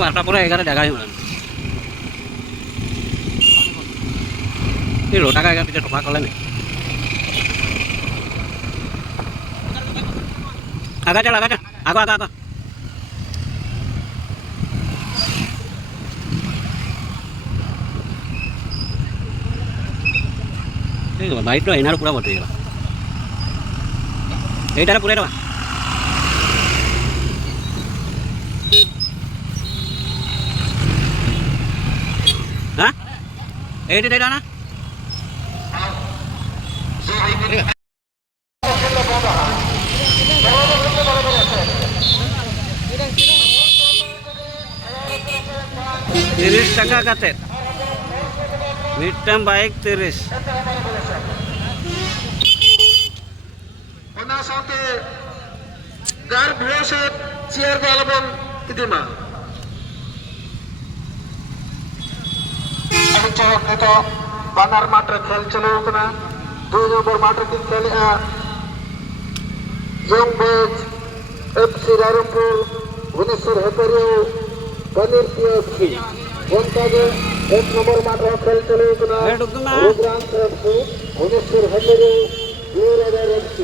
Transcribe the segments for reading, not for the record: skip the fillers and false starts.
বারটা পরে এখানে দেখাই মানে এই রোটাকা এখানে পিছিয়ে ঠোকা করলেন আগা চল আগা আগা বাইকটা এনার পুরা ভর্তি গেল এইটারে পুরে দেওয়া হ্যাঁ এইটা এটা না টাকা কাতে midterm bike 30 ona saute gar bhose chair dalabon idima chok nito banar matra khel chalo kana 2 number matra kin khelea young boys FC Rarampur Bhubaneswar Hapario Banir FC ontage 1 number matra khel chalo kana program FC Bhubaneswar Hapario Gloria FC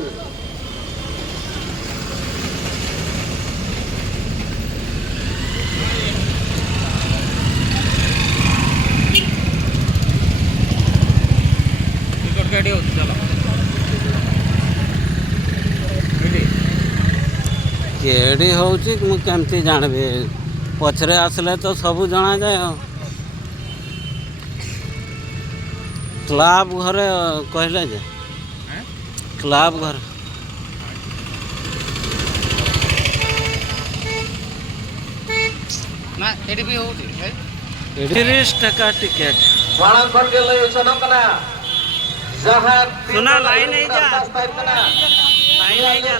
केड़ी होची मु केमती जानबे पछरे आसले तो सबू जना जाए क्लब घरे कहले जे क्लब घर ना एडी भी होची 30 टका टिकट वाला फट गेले सनो कना जहां सुना लाइन नहीं जा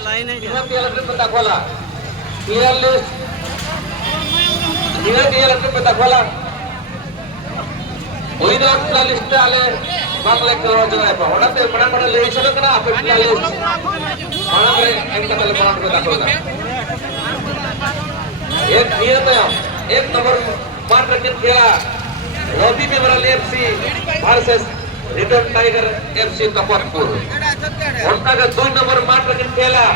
लाइन नहीं जा दाखवला 43 दाखवला होई ना 40 आले मागले करवा जना आहे होडते मडा लेशल कना आपे 40 मडा एकटा तले पॉइंट दाखवला एक नियत है एक नंबर मार रखे खेला Ravi memorial FC versus return tiger FC कपरपुर उनका 2 नंबर मार रखे खेला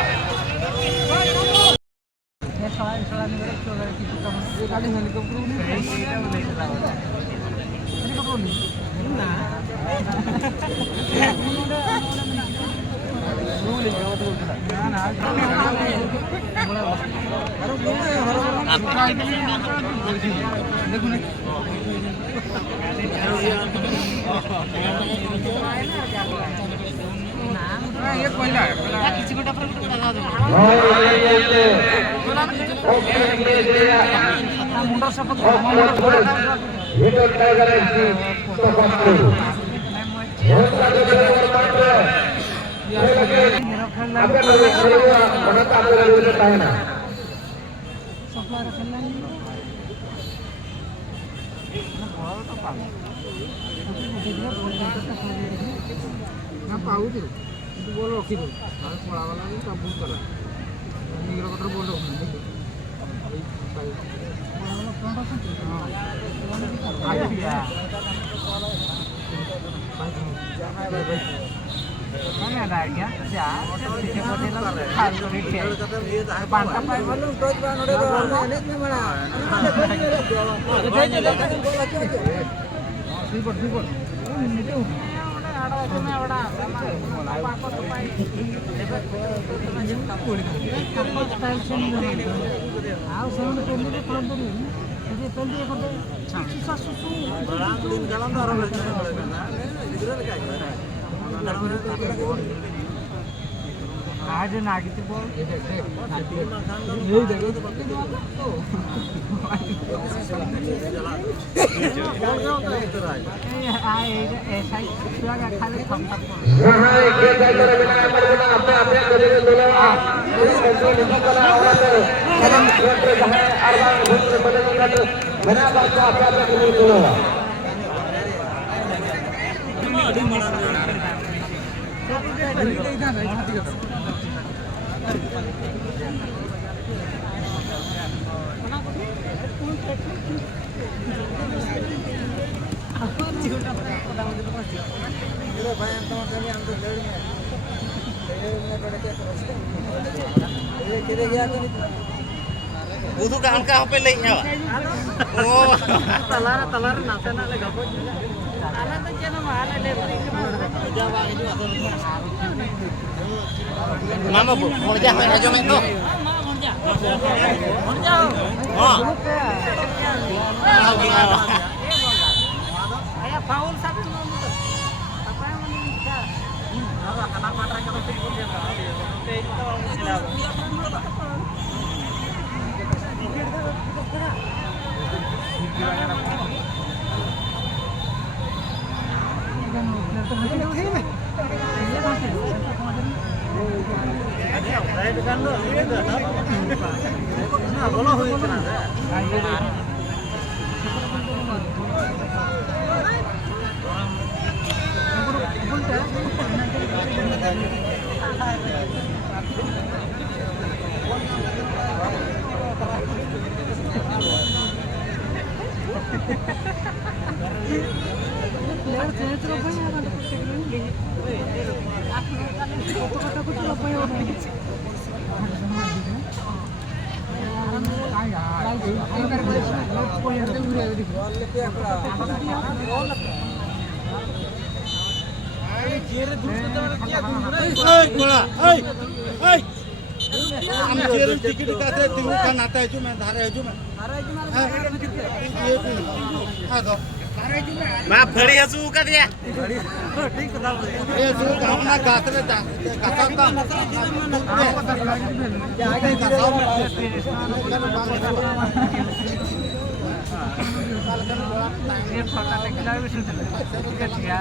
jaga dulu tahanan. Ngapa itu? Itu bolok itu. Harus melawan lagi kampung kalah. Ini kira-kira bolok. Mana ada ya? Ya, bisa model harus retail. Pantap apa lu terus ban udah enek mana? Sibuk. Itu. आज नागित बोल Butuh kan kah peleknya? Oh, talar nasa na lagi apa? Alat tu jangan mahal elektrik Mama bu, mau jah main aja main tu. Mau jah. Oh. Ayah Paul satu mau tu. Apa yang mau bicara? Anak matra kalau pergi dia tak. Ticket का तीनों का नाता है जो मैं धारे है जो मैं मैं फड़ी है सू का दिया ठीक बता ये सू हम ना गाते रे गाता ये फोटो लेके भी सुन ले ठीक है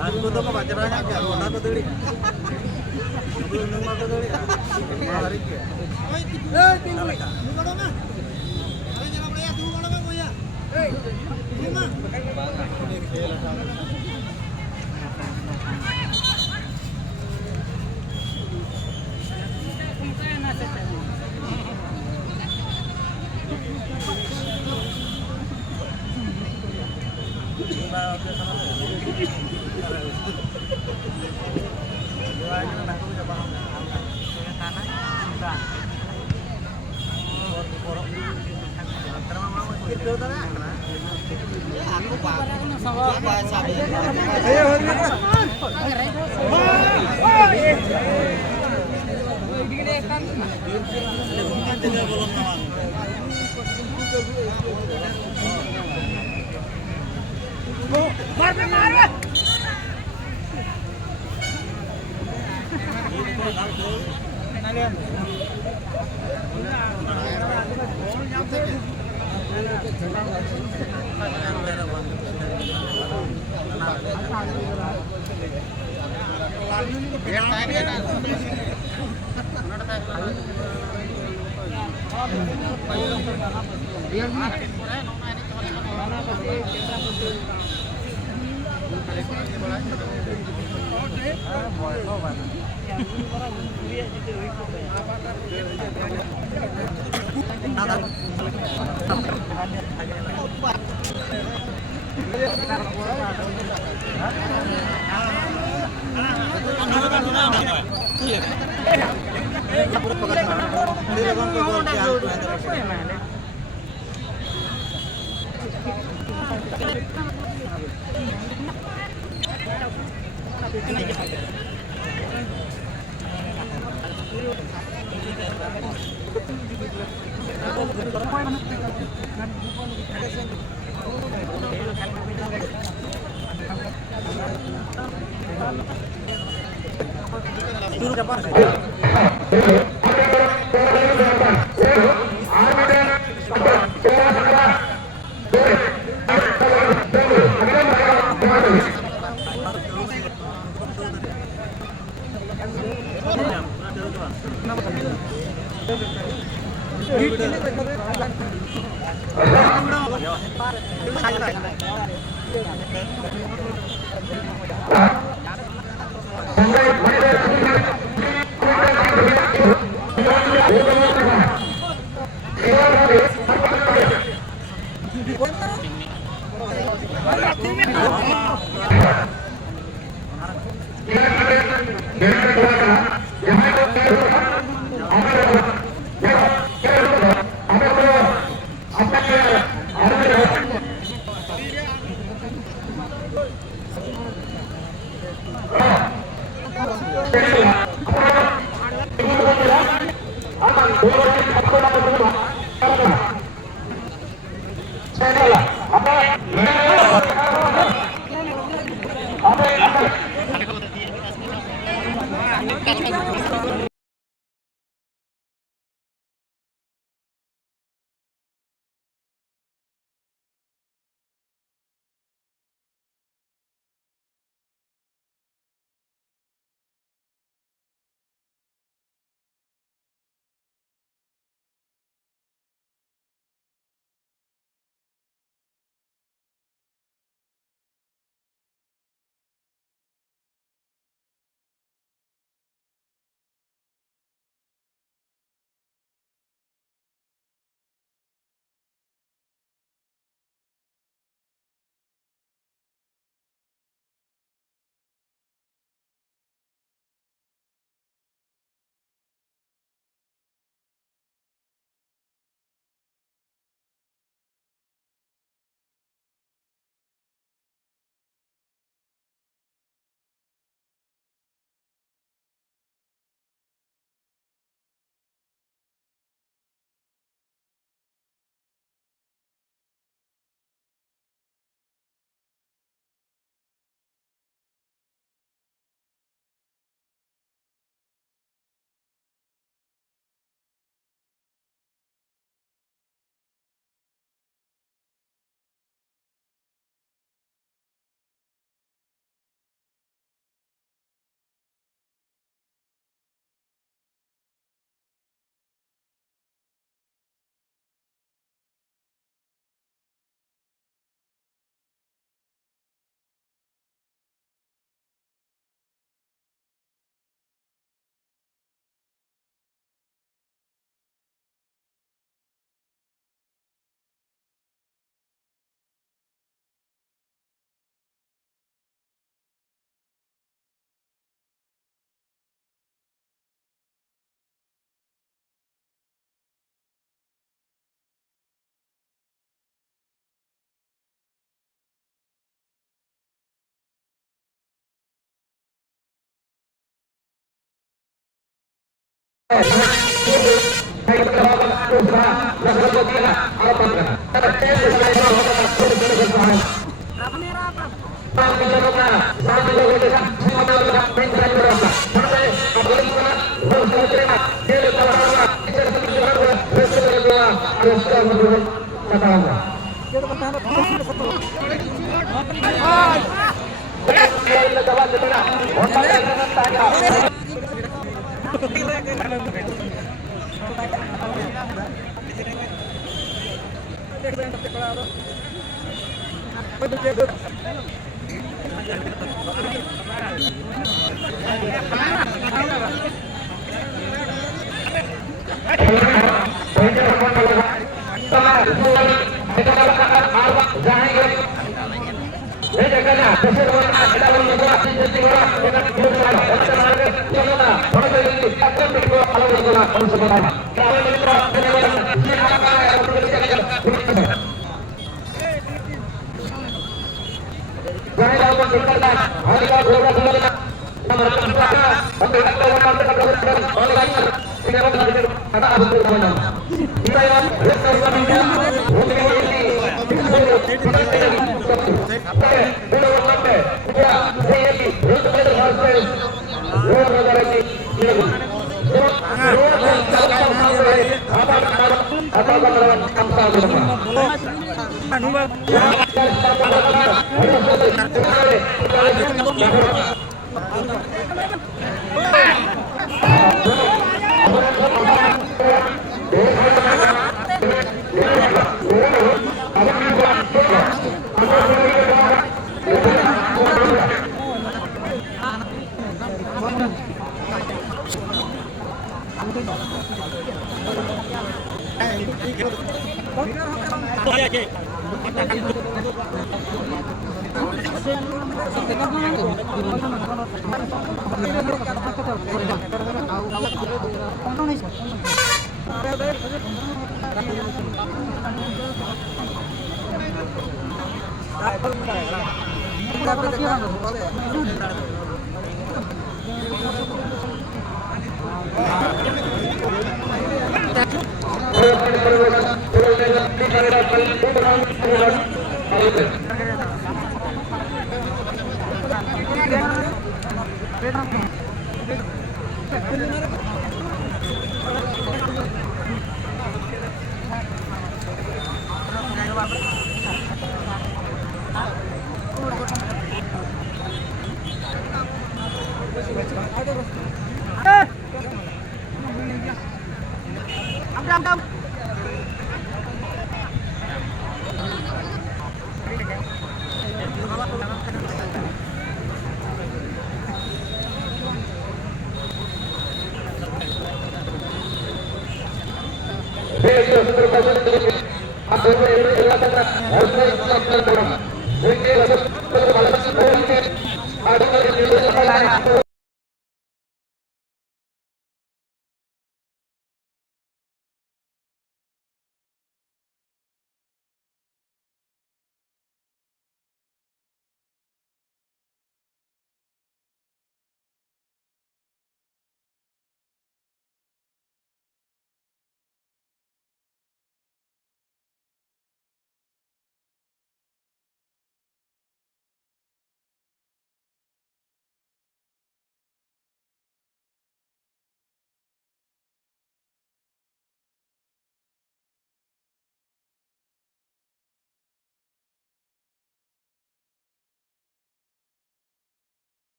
Aku tuh mau bacaranya kayak mana tuh tadi? Belum mau tuh tadi. Hari ke? Tinggal. Buka dong ah. Ada nyala ya tuh kalau mau ya. Lima. Berapa merah, Pak?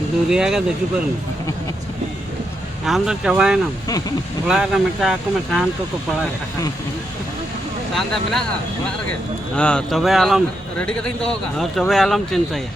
दुरिया का देखी पर हम तो चबाए ना पड़ा ना मिटा aku में शांत को पड़ा है Santa menaga, menaga lagi. हाँ तबे आलम Ready ka ting to ka? हाँ तबे आलम चिंता है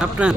Kapten.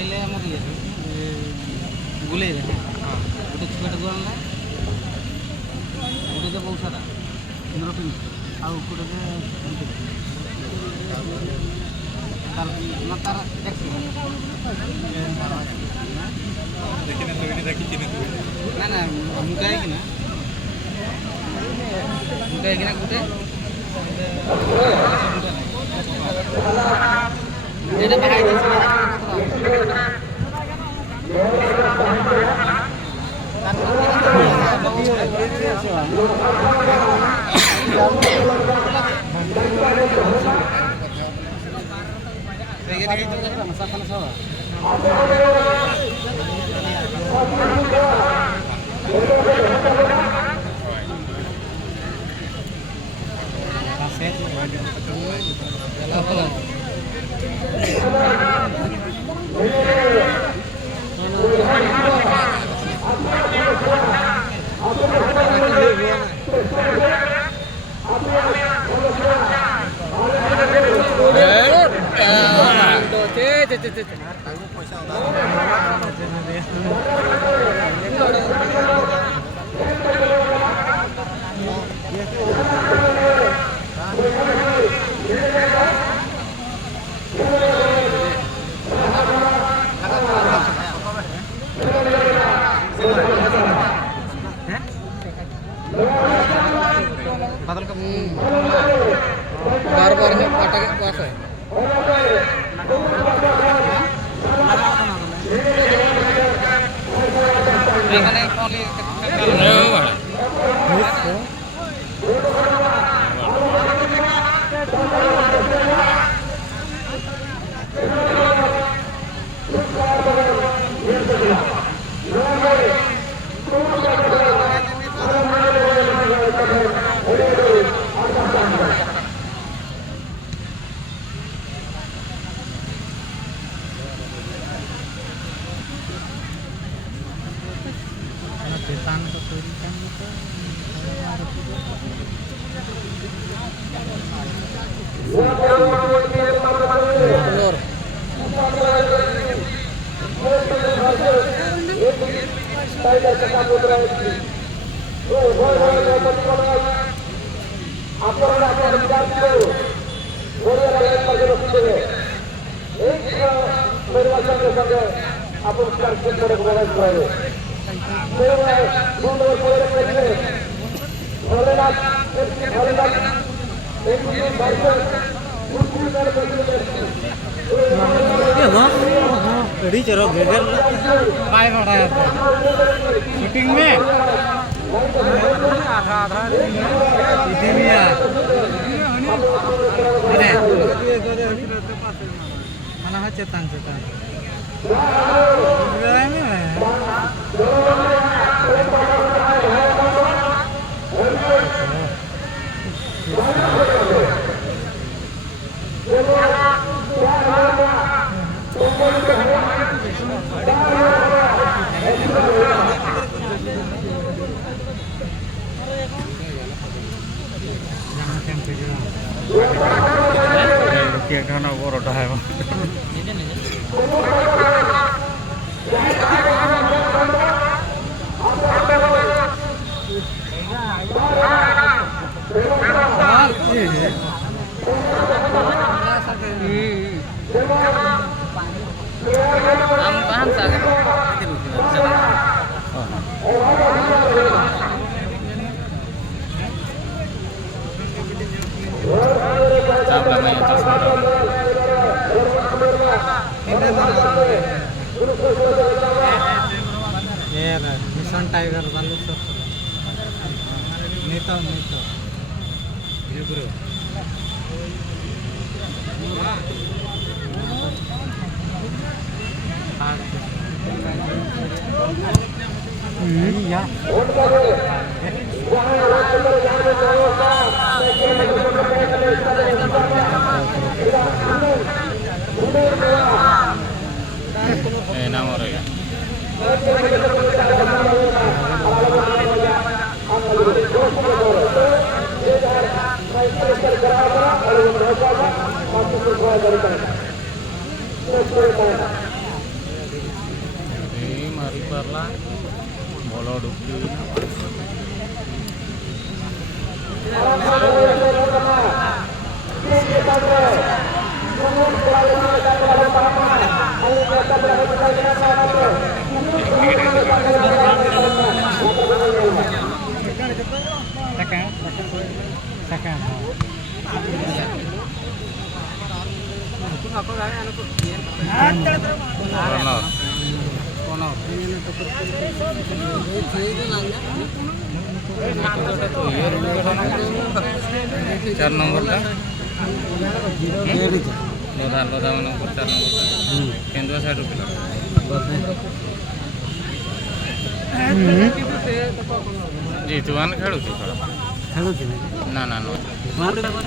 ଆଇଲେ ଆମର ଇଏ ବୁଲେଇବେ ଗୋଟେ ଛୁଆଟାକୁ ଆଣିଲା ଗୋଟେ ଯେ ବହୁତ ସାରା ଆଉ ଗୋଟେ ଯେ ତାର ନା ନା ମୁଗା ହେଇକିନା ଗୋଟେ এটা বাহাই দিয়েছি बार-बार में पाटा के पास है शूटिंग में आधा mana cetan karena boro dah emang. Mission tiger बंद नेता ya enamoré Superla bolo duki चार नंबर का लोधा लोधा नंबर 4 नंबर केंद्र साइड जी तुआन खेलु थी ना ना ना 14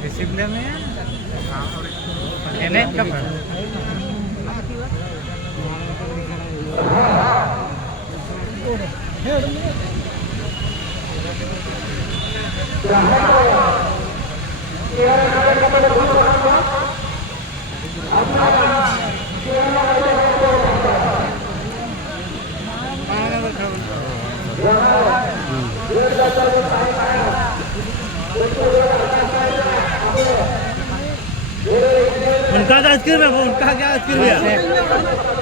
डिसिप्लिन में एने कब Gracias. उनका क्या आइसक्रीम है? वो उनका क्या आइसक्रीम है?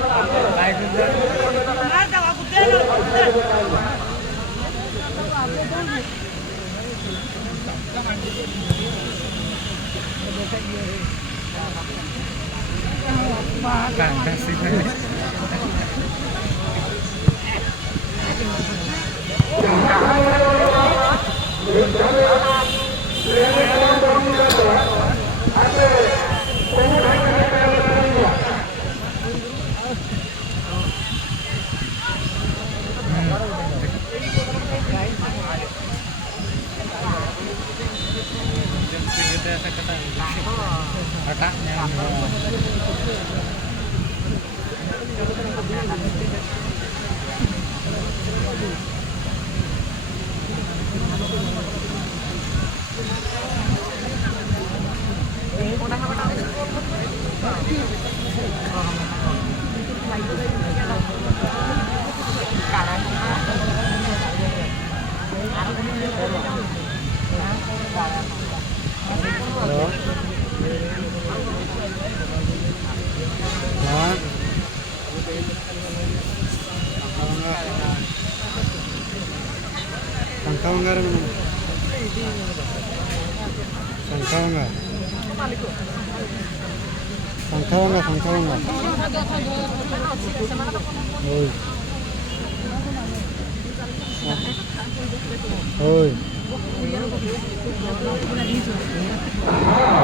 Ôi.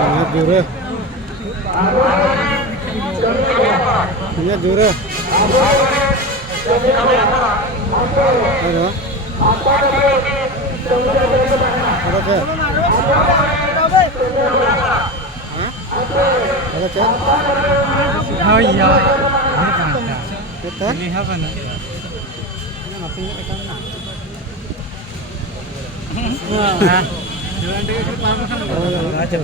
Ingat jure. Ingat jure. Ada. Ada chat. Ada chat. Oh iya. Ini kan. Kita. Ini apa nih? Ini matinya ikan nak. Nah, jalan deh ke paham kan? Aja.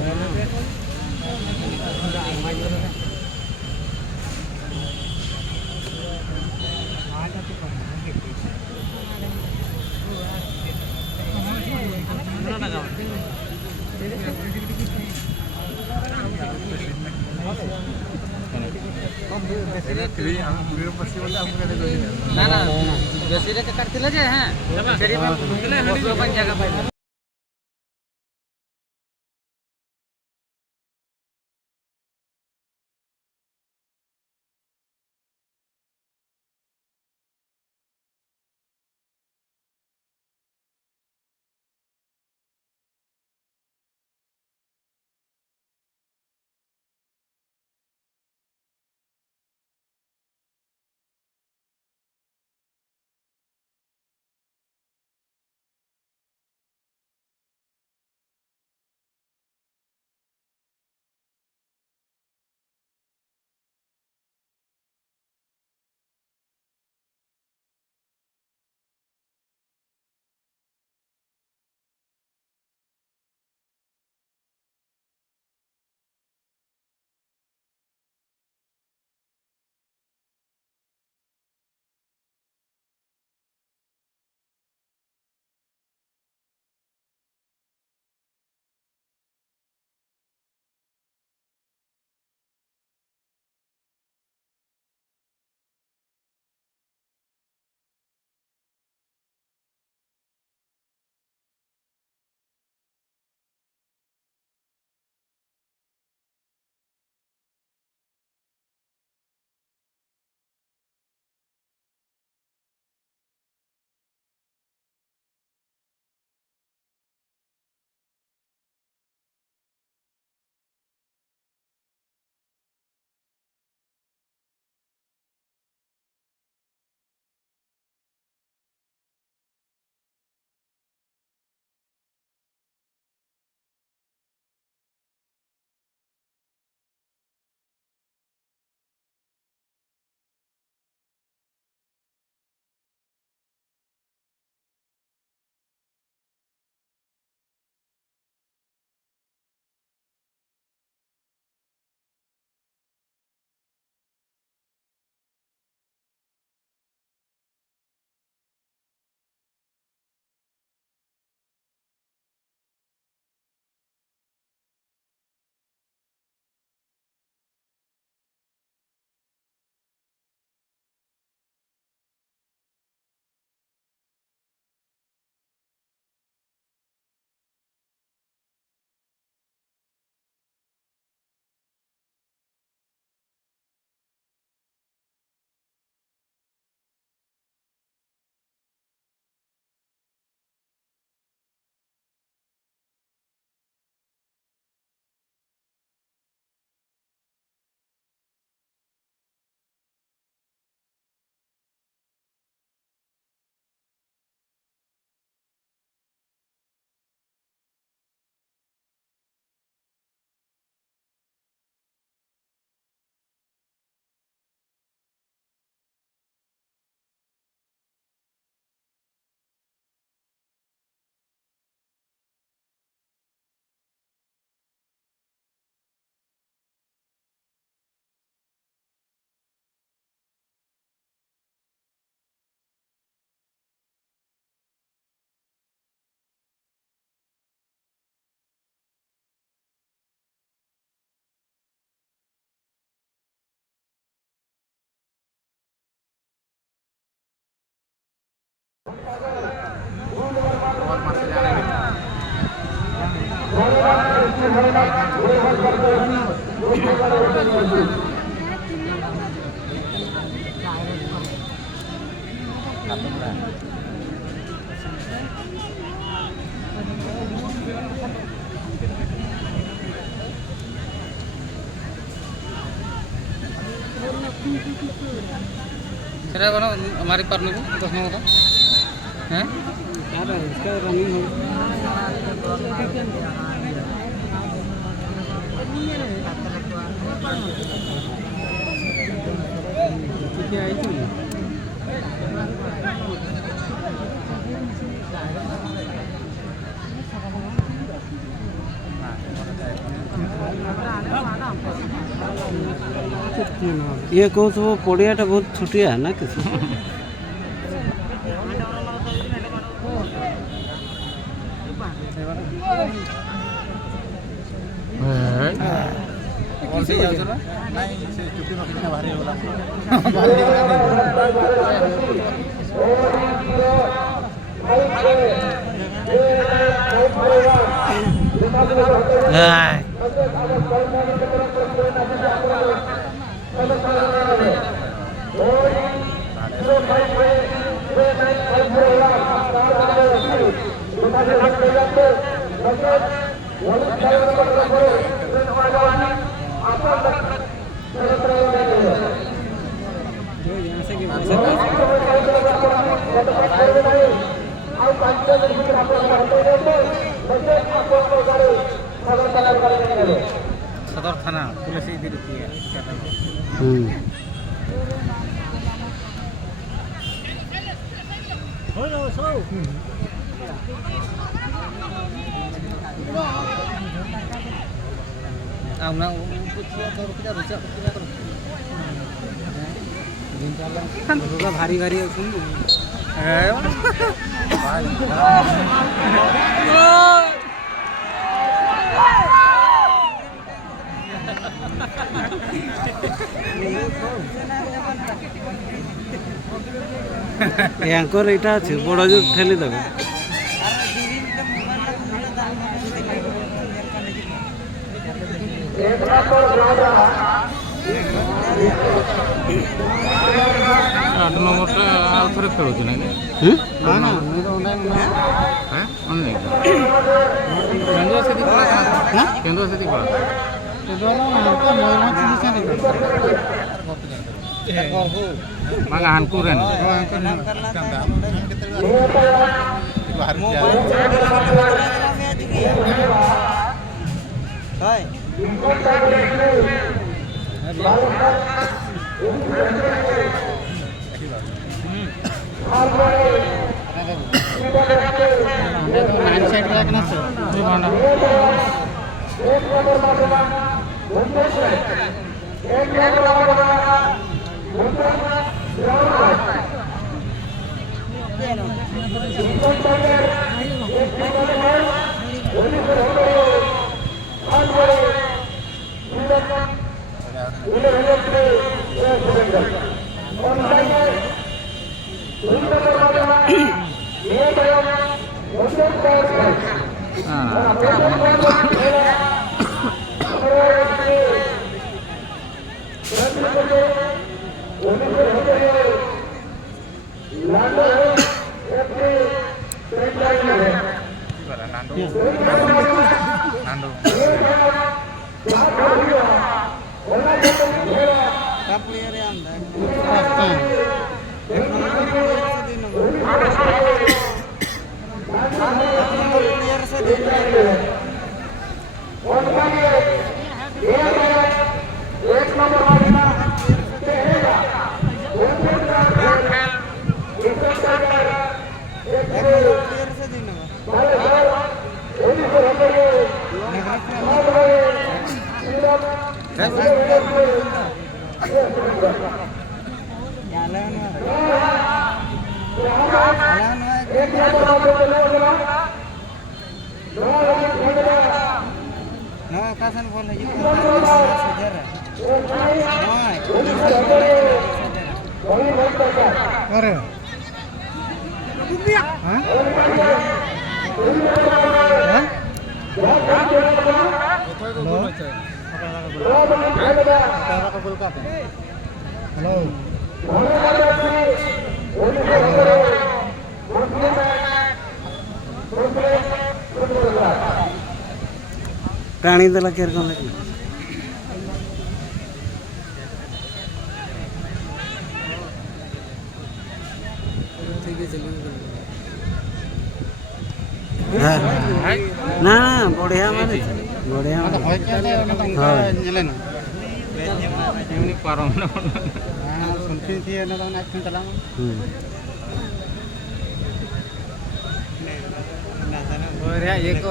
Nah, biasanya ke kartil aja, ha. Jadi bos jaga Kira mana mari parnu ko terus mau ko? Hah? Ada इसका running हो क्या आई थी ये कौन सा वो पड़ियाटा बहुत छुटिया है ना किसी कौन से जाओ चला? नहीं से चुट्टी में कितना भारी होला। सदर थाना पुलिस इधर रुकी है भारी भारी एंकर एटा আছে বড় যে ঠেলে দেবে आठ नंबरটা ଆଉ ଥରେ ଖେଳୁଛି ନା ନା ନା मेरो ऑनलाइन है ऑनलाइन केंद्र से दिखला हां केंद्र से दिखला तो दोनों हमको मोहम्मद से निकल मांगा हानकू रेन Hah? Halo. प्राणी दला केर कौन लगे ना ना बढ़िया माने बढ़िया हाँ ये को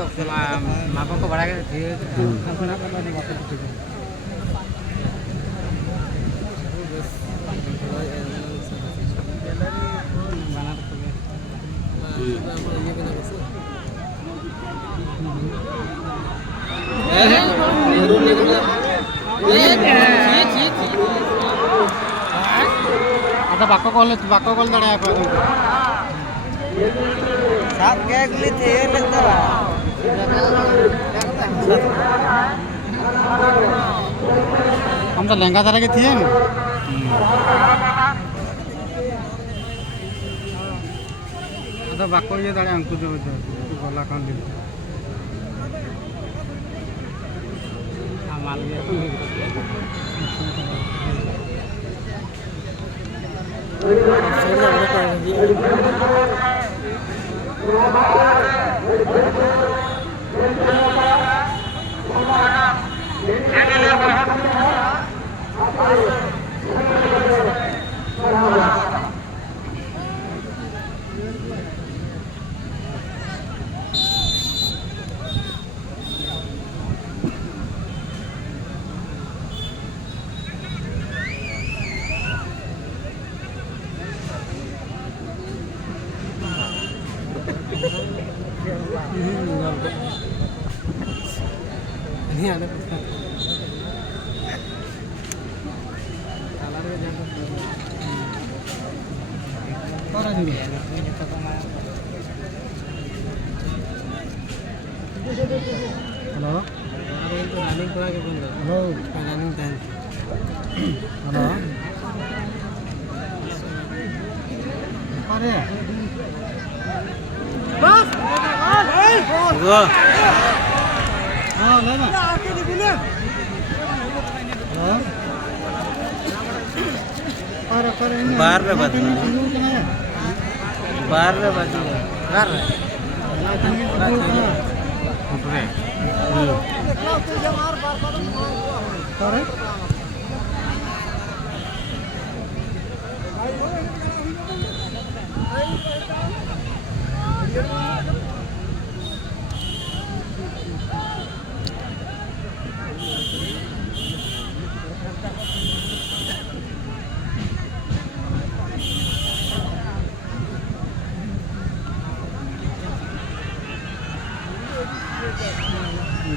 मापा को बढ़ा के आता बाको कॉल दड़ा को साथ क्या गली थे ये लगता हम तो लहंगा तरह के थे आता बाको ये दड़ा अंकुर जो गला कान दिन माल ini ada halo running ko lagi bunda halo running dan halo pare bas gua हाँ लेना बाहर में बता बाहर में बता घर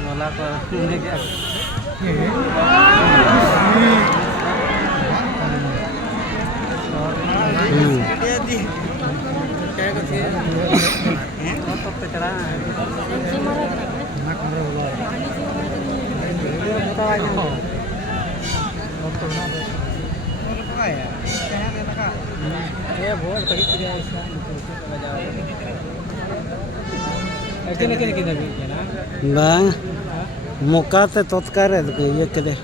बोला पर क्या bang muka te totkar है तो ये करे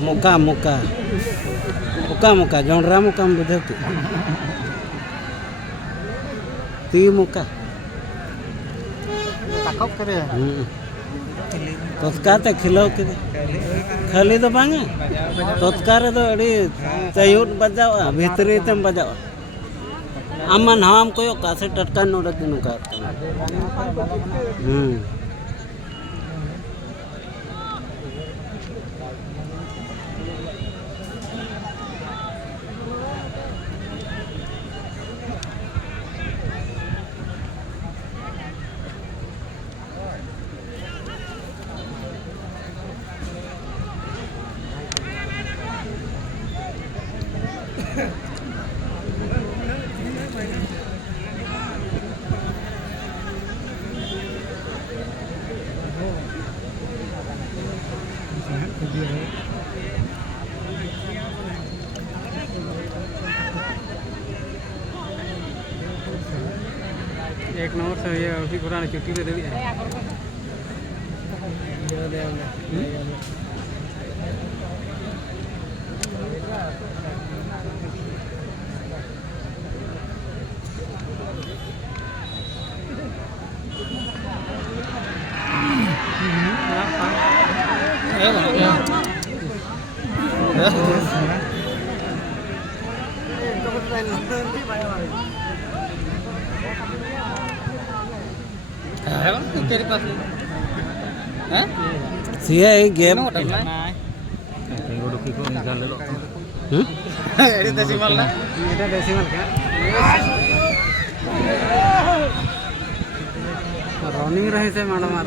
muka muka muka muka जोंडरा मुका में बुझती ती मुका ताकब करे totkar te खिलाओ करे खाली तो बांगे totkar तो अड़ी चयूट बजावा भीतरी तम बजावा अमन हम कोई कासे टटका नोड़ा किनु का एक नंबर से ये अभी पुरानी चुट्टी ले दे Sia game. Ini desimal lah. Ini desimal kan? Running रहे से मारा मार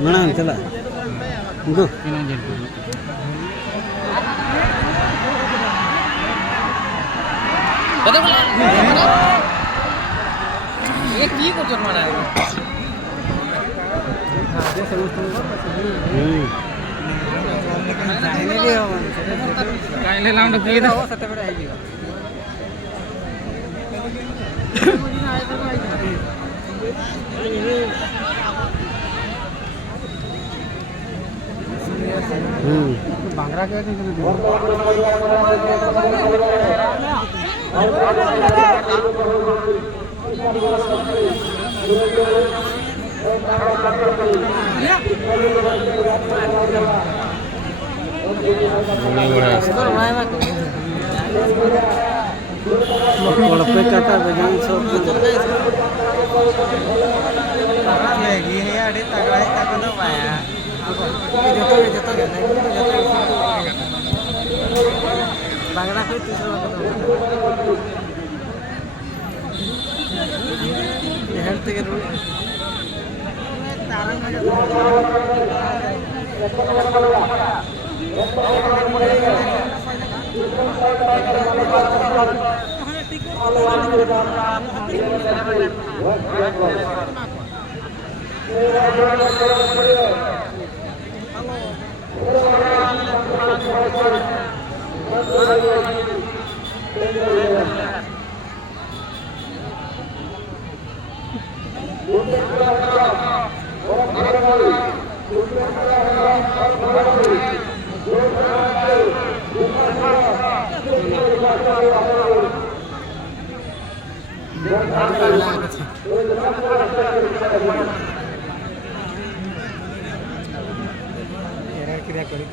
mana चला गो ये की को जोर मारा है आगे समझ काइले लाउंड की था वो सते बड़ा आएगी बांगरा क्या kata dengan sok gini ada takut apa ya jatuh bangla ko itu semua health के रूल तारंग में kira kira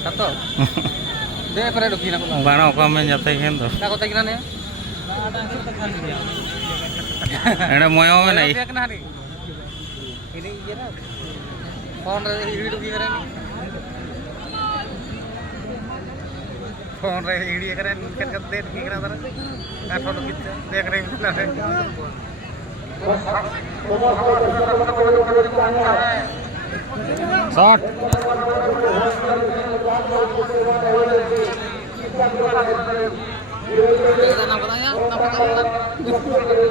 Satu. Dia pernah dukin aku. Bana apa menyatai kan tuh? Aku tak kira nih. Ada moyo mana Dia kena nih. Ini iya lah. Phone ini dukin keren. Phone ini keren kan kete dukin keren terus. Kartu dukin dia keren benar. Shot.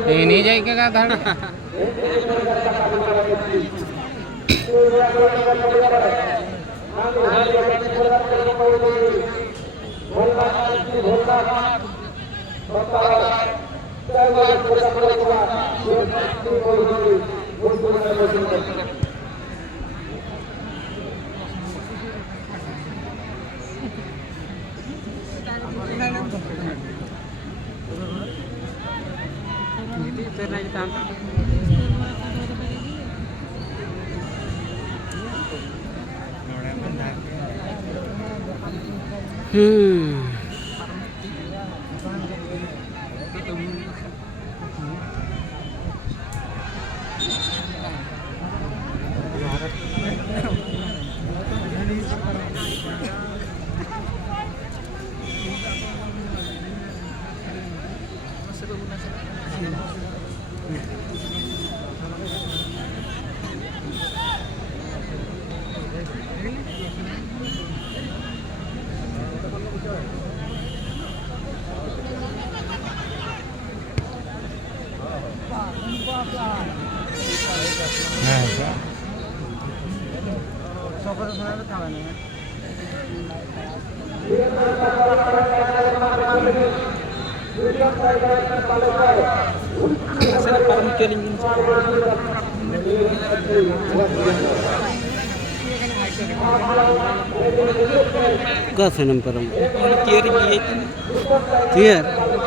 Ini jadi ke kata. Ka senam param. Tiar.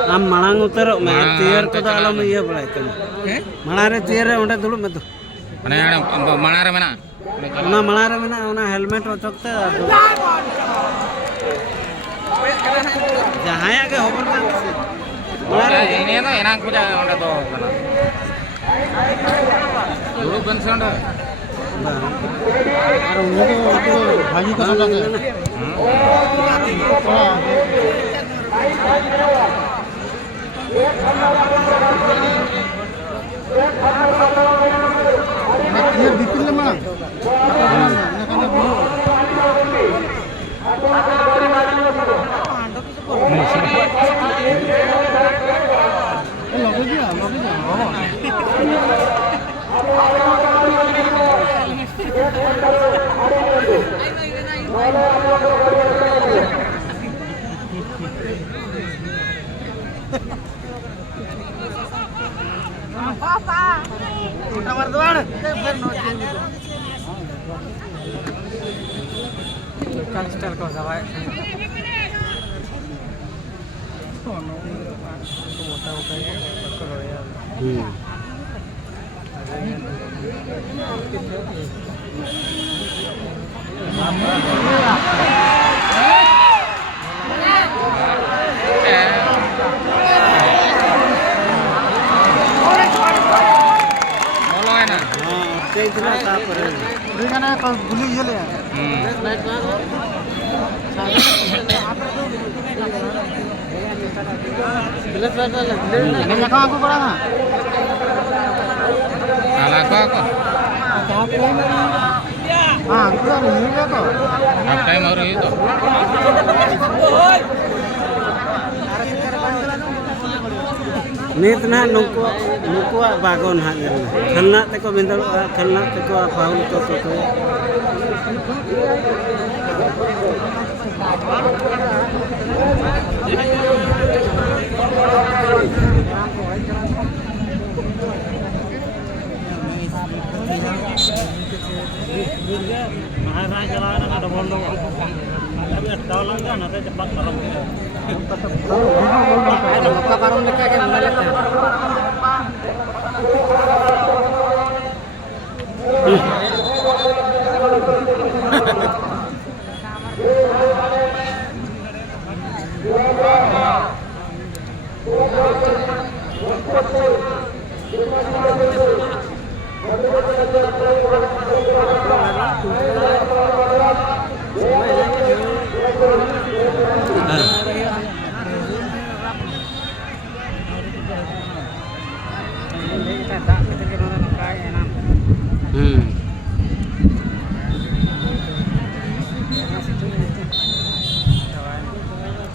Am malang utarok me tiar ko da alam iya balai kan. Malare tiar re onde dulu me tu. Mana yang mana mana? Una malare mena una helmet ocok te. Jahaya ke hober kan. Ini tuh enak punya onde tuh. Dulu bensin dah. अरे उन्हें तो भाजी का समझा है ये बिल्कुल ना Nit na nuku bagon hadir. Kena teko bindal kena teko paul to to. महाराज चलाना का डबल लोग अभी डालना का ना तो चपक करम लक्का करम लेके के हमने लेते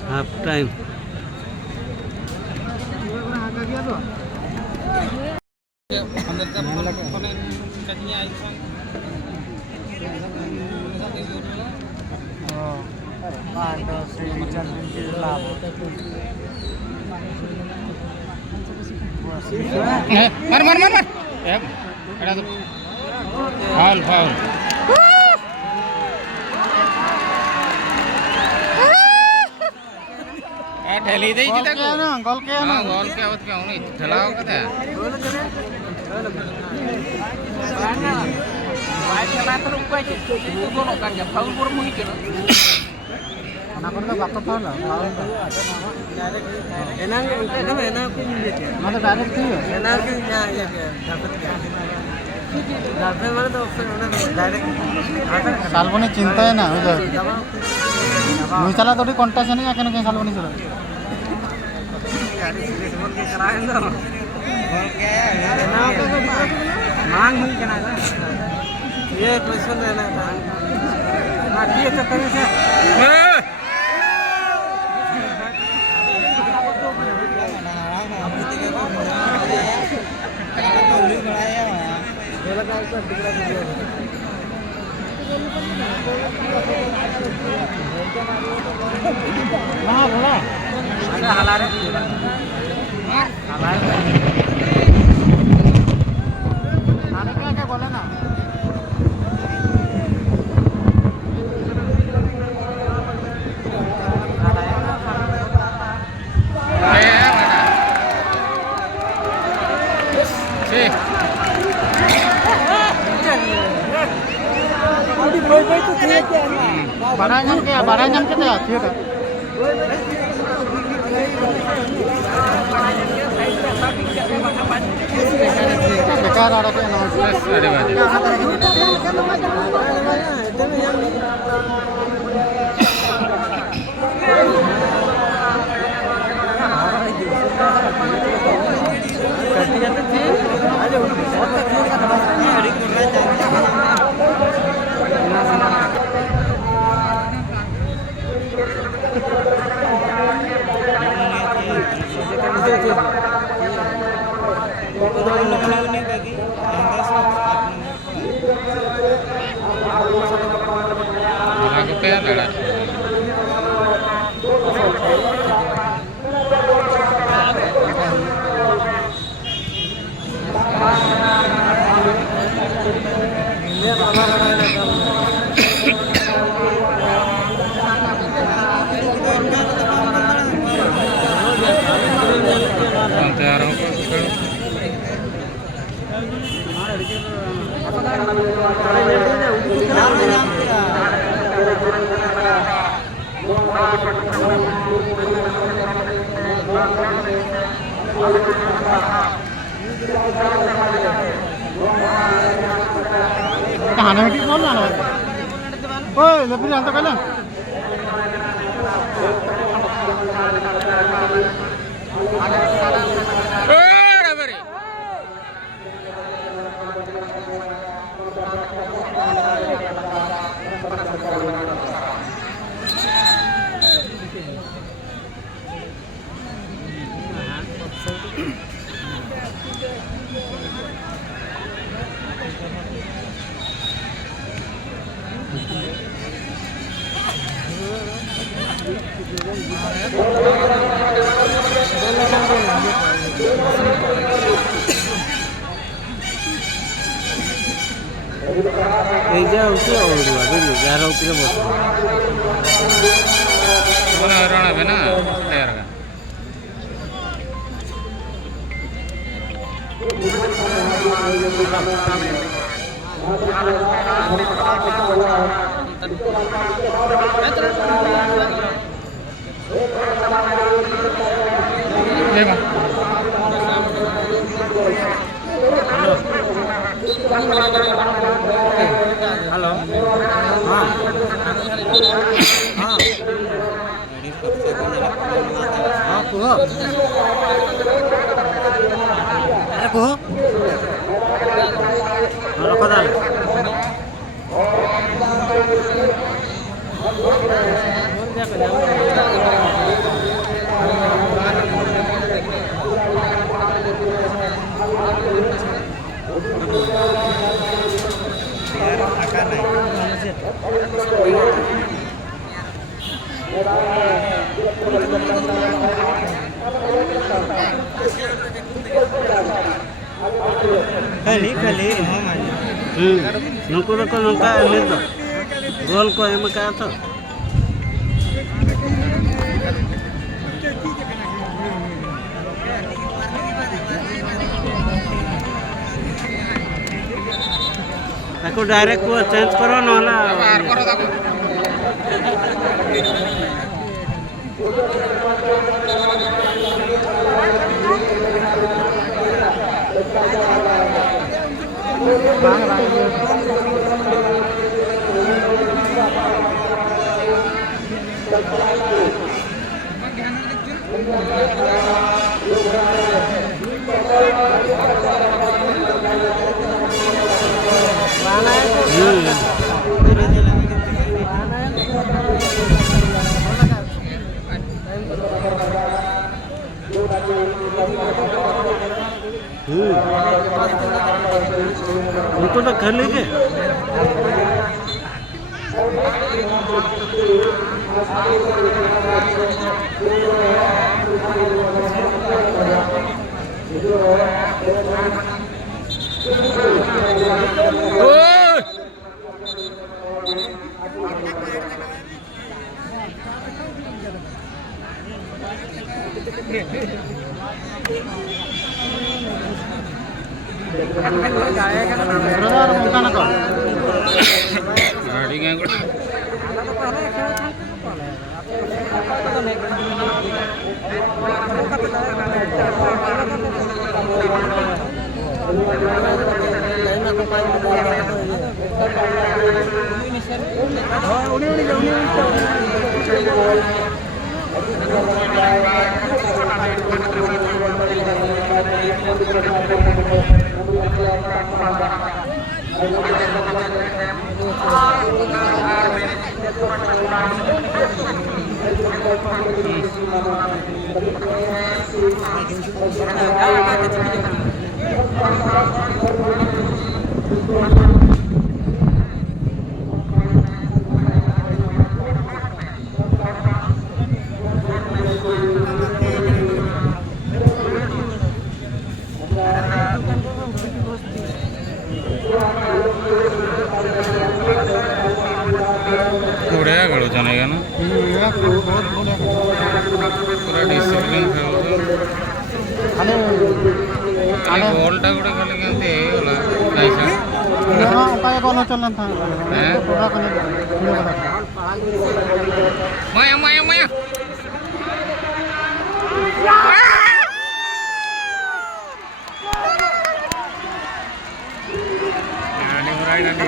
Half time. Pemain kakinya Aisyah. Mar. Ya, ada tuh. Foul. ढली दे जी तक गोल के आवत के उनी ढलाओ कदा वाइट चला तो रुका के तो दोनों kan ya faul por muy que ना पर बात फाउल एना को मतलब डायरेक्ट थी एना के या दापत माने तो डायरेक्ट सालबनी चिंता है ना उधर मुई चला थोड़ी कंटेस्ट नहीं आके के सालबनी चला गाड़ी सीरीज बोल के कराए ना बोल के एना को मांग हुई के ना ये क्वेश्चन है ना ना दिए तो कहीं से बोला ada halare क्या बोले ना barang kita ya बेकार आ रहा है अनाउंसमेंट अरे कहां है कौन जाना है ओए लेफ्ट जानता पहले Eja usia orang dulu, jarang usia bos. mana orang apa na? Air kan? Halo. Kali mama. Nungku nungka ini tuh. Gol ko em ka to. Aku direct को चेंज करो ना ना उनको तो कर लीजिए बढिया खेळू ಚೆನ್ನಾಗಿ ना पूरा डिसिप्लिन खेळू आणि बॉलटा गुडे खाली केंते होला कैसा हां काय बोलनो चलन था पूरा कने माया माया माया आणि राईट आणि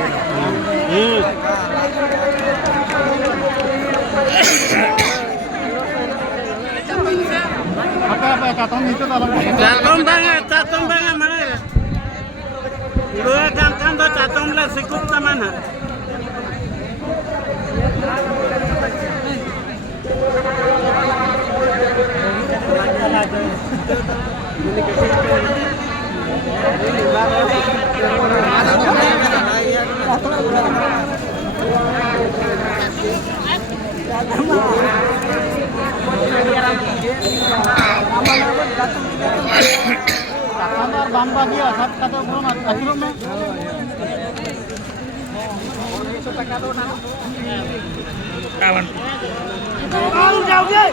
apa katong itu dalam Catong banget mana ya? Dua kan tuh catong lah sikup mana? अंदर बांध दिया सब का तो बोलो अखिरों में kawan oke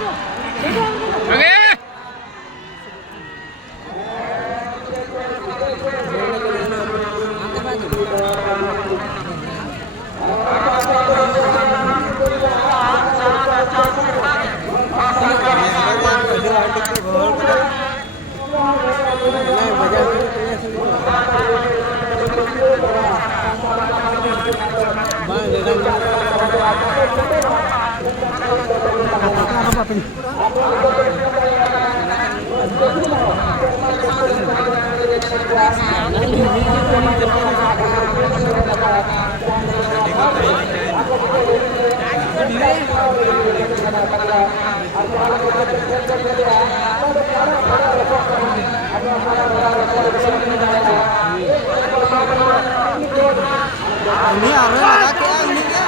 ini arah lagi ini ya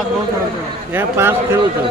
Ya pas खेलू तो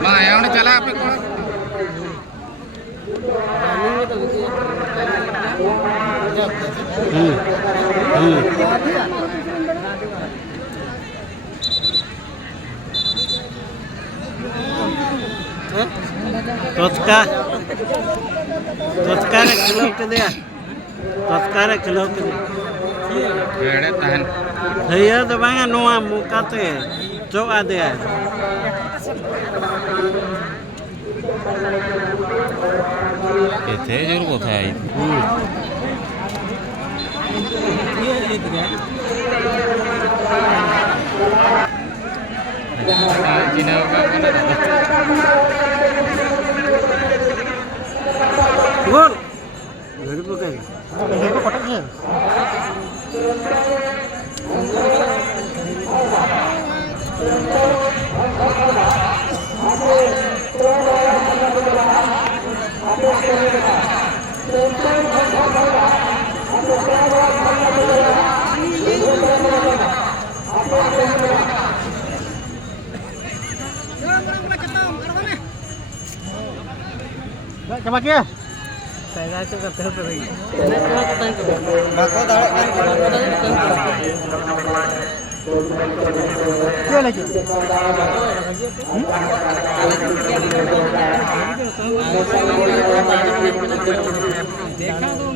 Mang ayah udah cala apa kok? तोतकार खिलो के दिया तोतकार खिलो के दिया Ada tahan. भैया तो बांगा नुआ मुकाते जो आ दिया Ete juru kothai. Cina गोल घड़ी पकड़ Coba kia. saya itu kata lagi Bako dapat kan. Kia lagi. देखा तो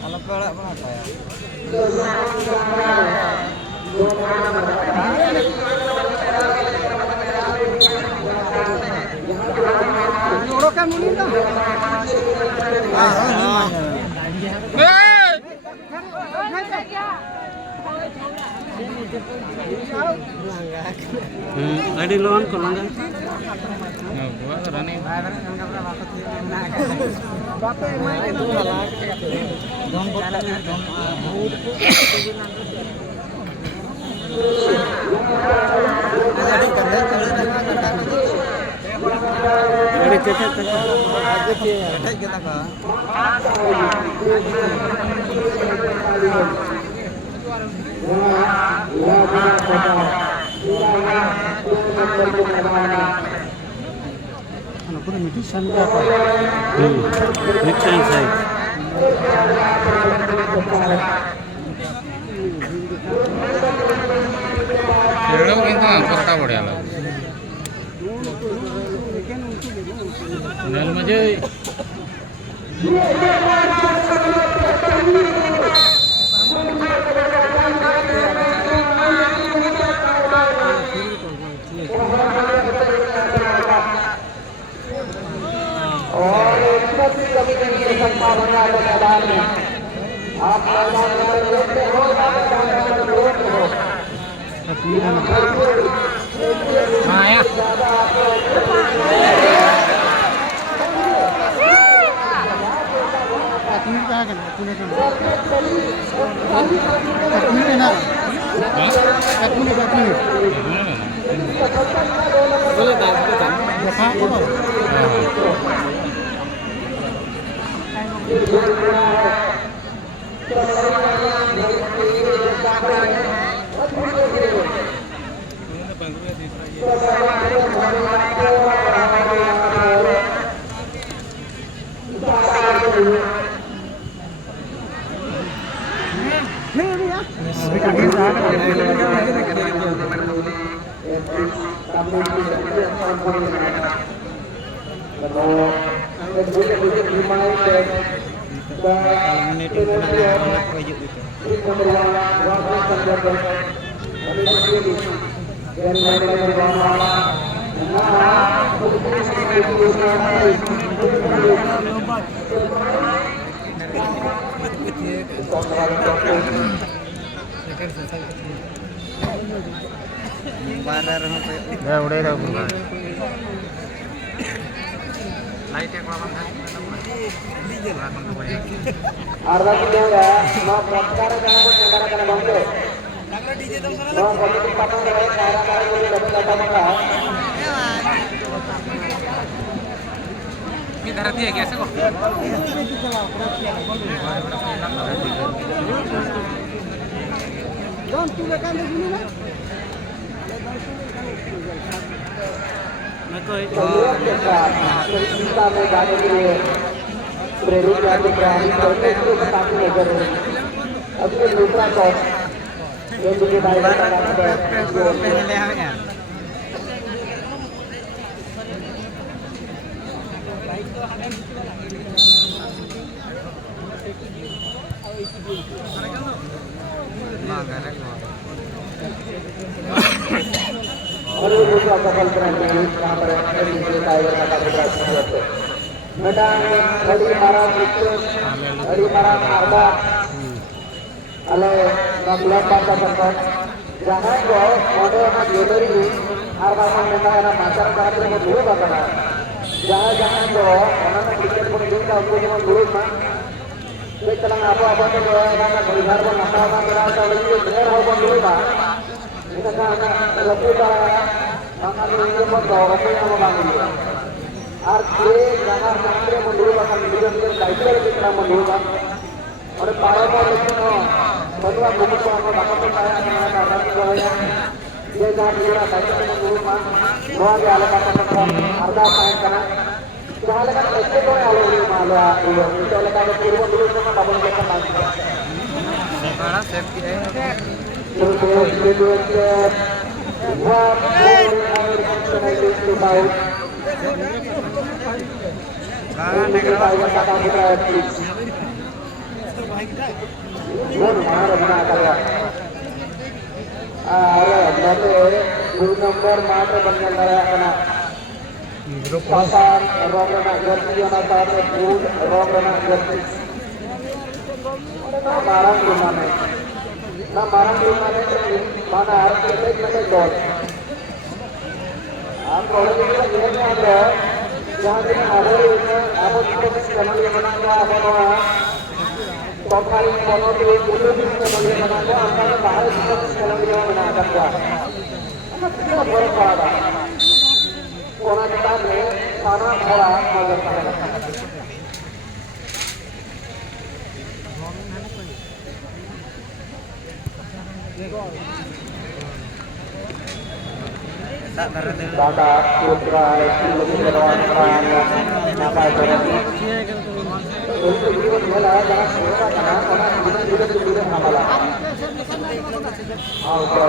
Kalau pelak apa ya? Adi lawan ko langgan. Gua running. Adi cetet. Next time side. खेळलो किंतु परटा पडायला म्हणजे और कभी कभी संभावना मैदान में आप मैदान में देखते हो Arda sudah ya, mau sekarang jangan buat negara karena bangke. Mau politik patang dari cara boleh dapat data mereka. मी घरात ये की असं करतो चिंता में जाने के लिए प्रेरित करने प्रयास करते हैं तो काफी नजर है अब ये दूसरा टॉप ये मुझे डायरेक्ट करना है और ये दूसरा सफल करने के लिए यहाँ पर टाइगर का प्रयास करते हैं मैदान में बड़ी मारा मारदा अले नगला पाता संकट जहाँ को मोड़े ना ज्वेलरी आरबा में मेरा ना माचार काटने में दूर बातना जहाँ जहाँ को उन्होंने क्रिकेट को नहीं का उनको जो दूर ना एक तरह apa तो जो है ना परिवार को नशा ना मेरा तो लगी ढेर हो बंद हुई बा इनका ना लगी बा ना ये मत दो अपने हम बांधी और ये जहाँ सामने मंडूर बा मिलियन के टाइगर के तरह मंडूर बा और पारा पर लेकिन बंदवा घूम को हम बाका में पाया ना दादा की जो है ये जहाँ पूरा टाइगर के मंडूर बा वहाँ के आले का अर्धा साइन करना जहाँ लगा ऐसे तो आलो ये माला ये तो लगा के पूर्व मंडूर से ना डबल के काम बड़ा सेफ की है Negra Bukan mana benar kalian. Nanti 2 nomor mata bernyara kena. Pasan Rograna Gerti yang ada Bud Rograna Gerti. Marang turnamen. Marang turnamen mana harus kita gol. Kalau kita lihat ada yang ini ada ini apa itu channel yang mana apa total foto itu channel yang mana apa bahar itu channel yang mana ada. Apa berapa ada? Orang kita ni sana orang macam mana? Tata putra itu orang orang apa itu? Itu dia malah jangan suka karena orang tidak amalan. Auto.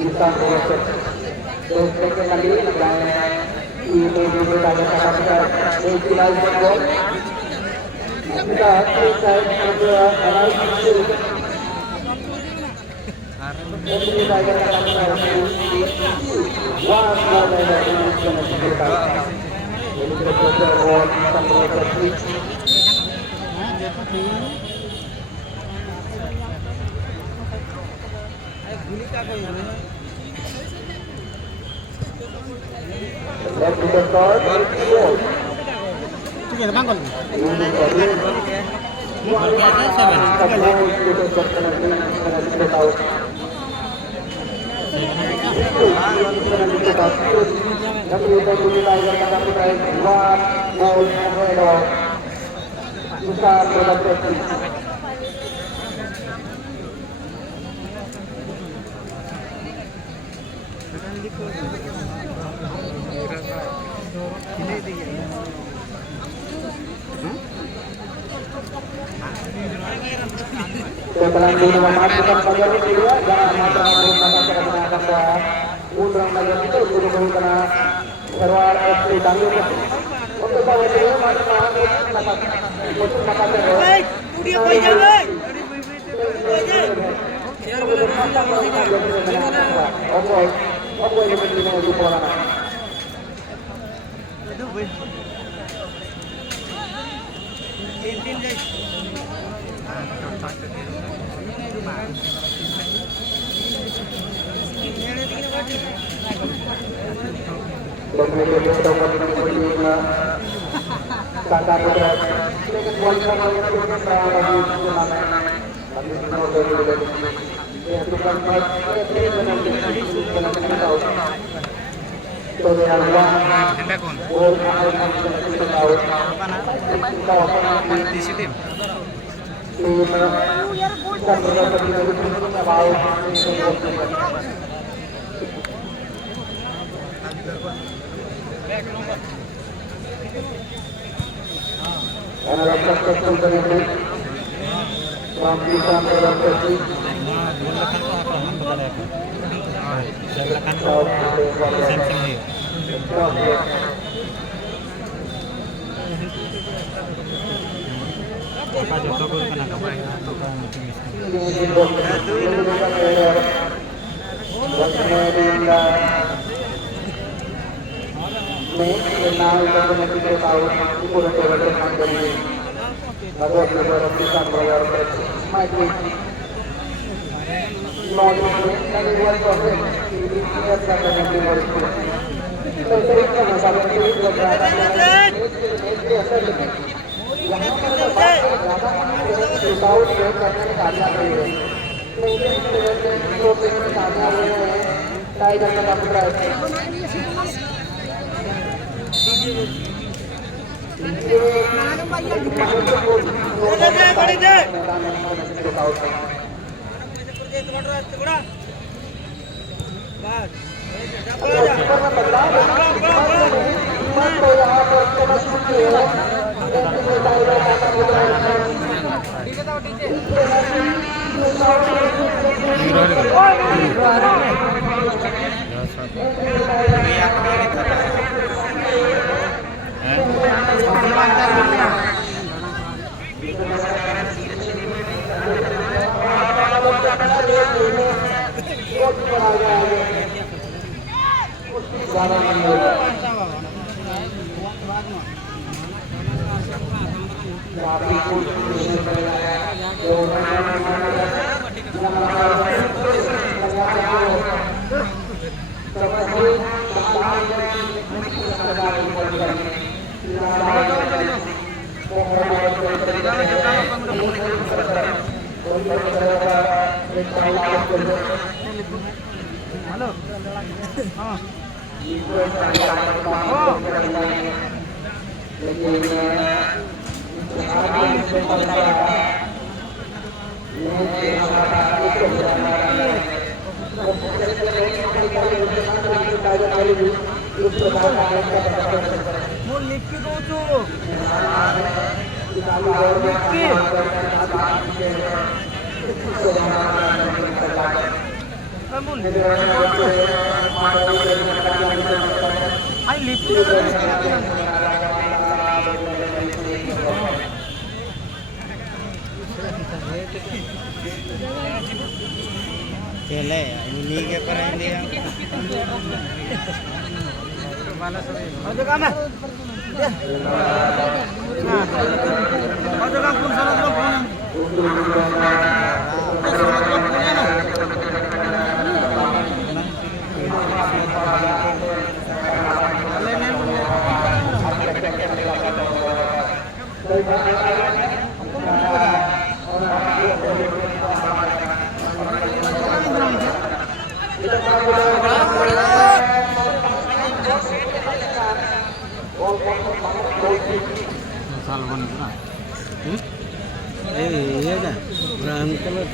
Kita proses. Terus kali ini kita akan utilize gol. Kita ada analisis. Ini saya akan setelah memasukkan bagian itu dia jangan macam-macam kebenaran undang bagian itu sudah kena serwar itu tanggung untuk bawa dia macam untuk makan terus dia kau jangan ini begini untuk orang Pele, ini ke pernah dia. Iya dah, brown color.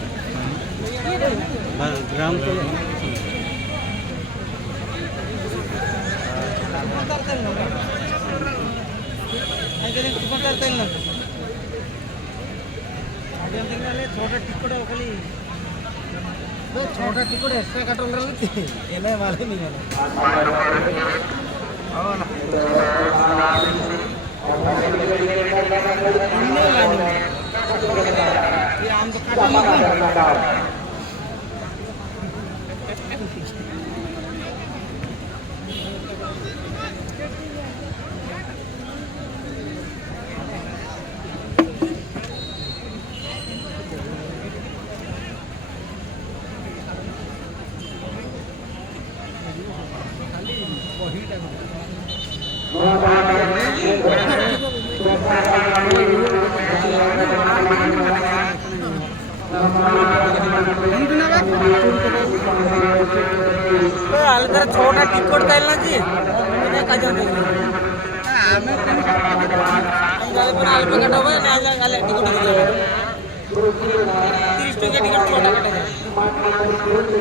Brown color. छोटा ticket extra कटल रही थी ये वाले नहीं है ये आम तो काटा छोटा टिकट कैलना जी इन्हें का जाने हमें जाले पर आलू कटा हुआ है ना जाले टिकट दिया 30 टका टिकट छोटा कटा है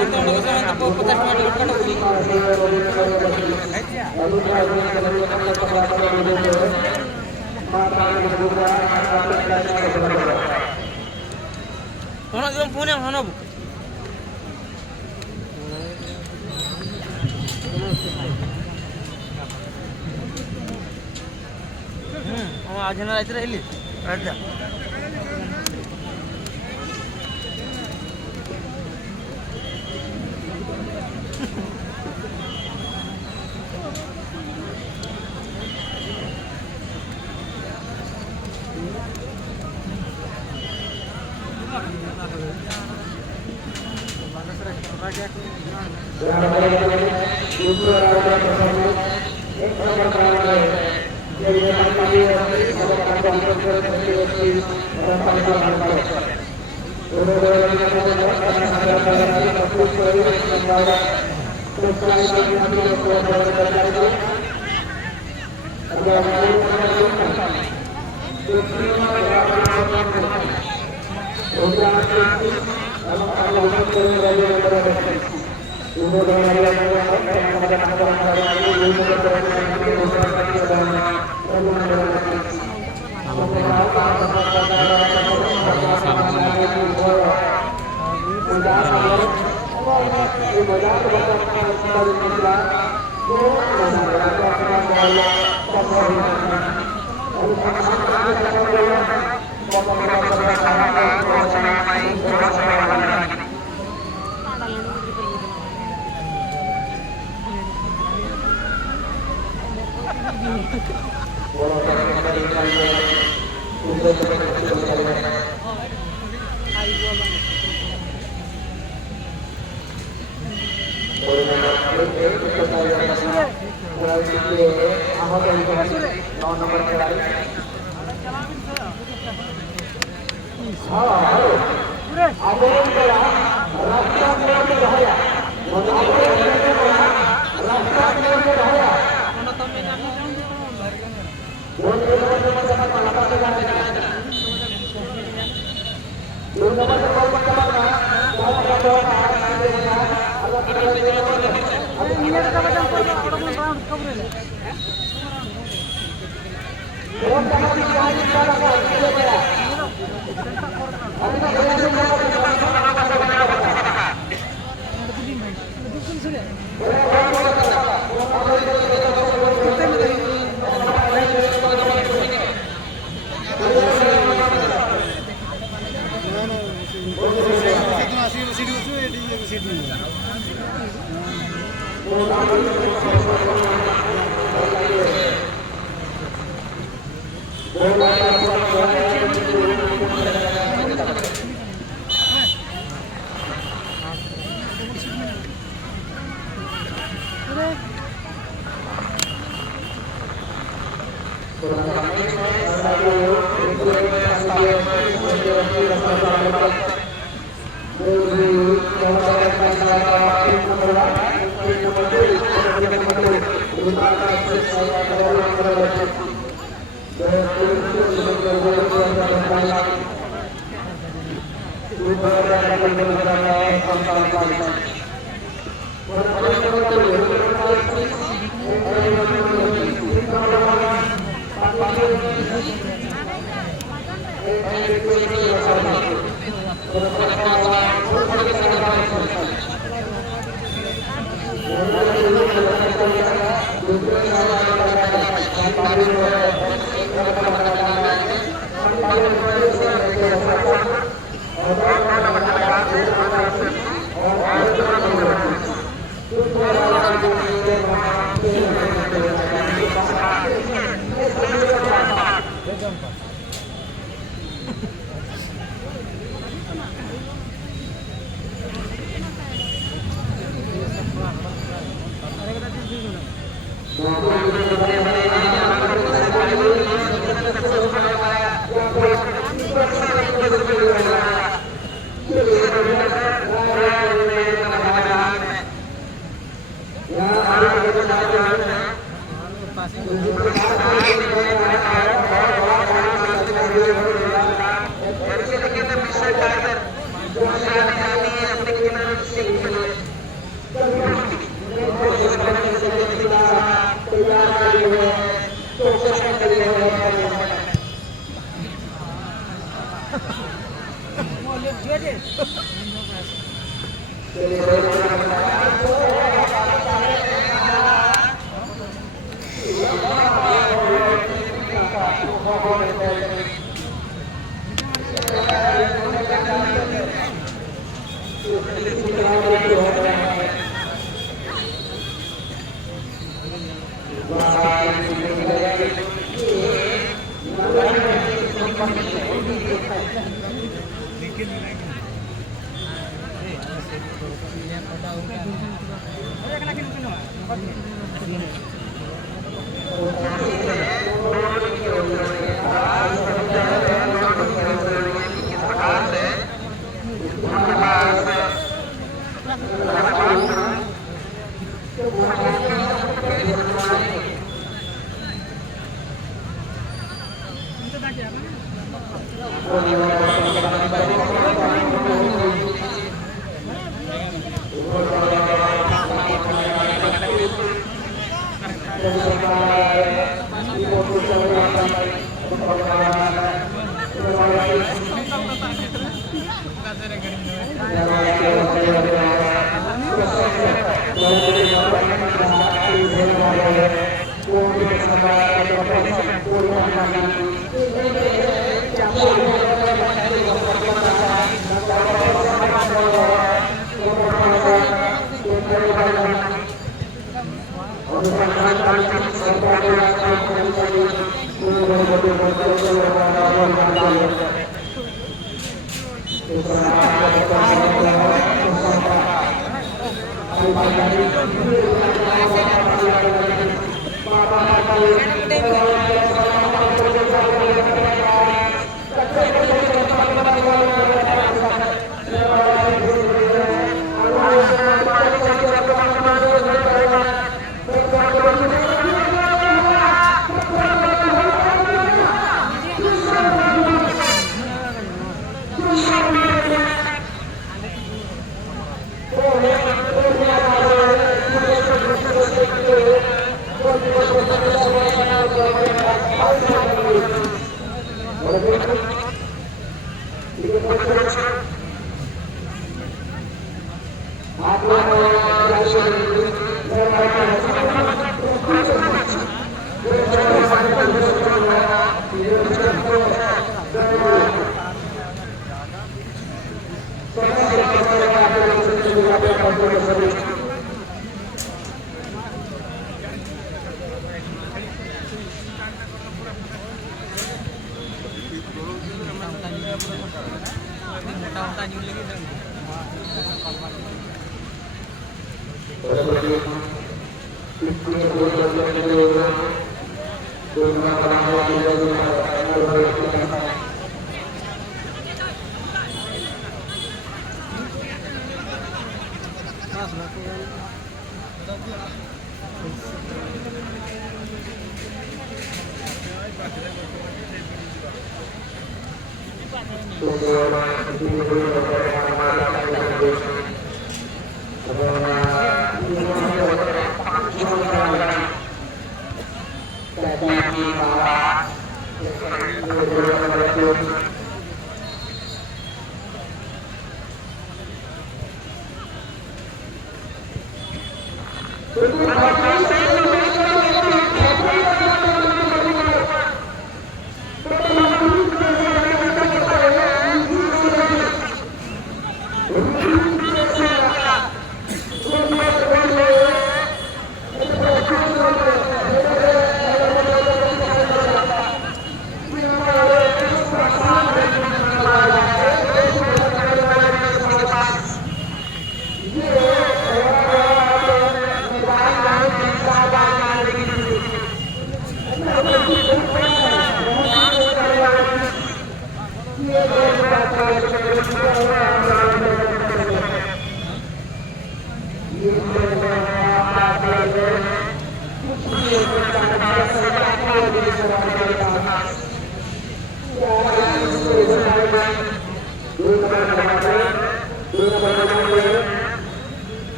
अंत उनके समय तो 50 टका टिकट कटा हुई होना जो पुणे होना आज ना रात रही राजा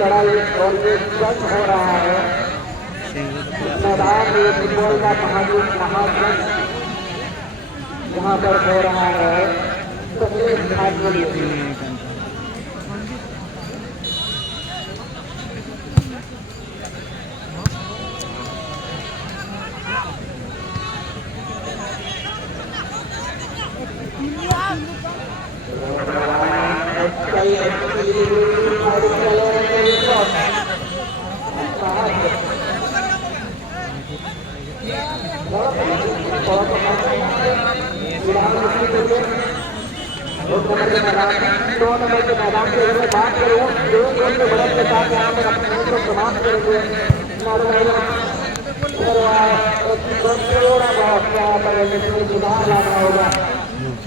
लड़ाई और ये जंग हो रहा है मैदान में फुटबॉल का महाजन यहाँ पर हो रहा है पहले स्थान के लिए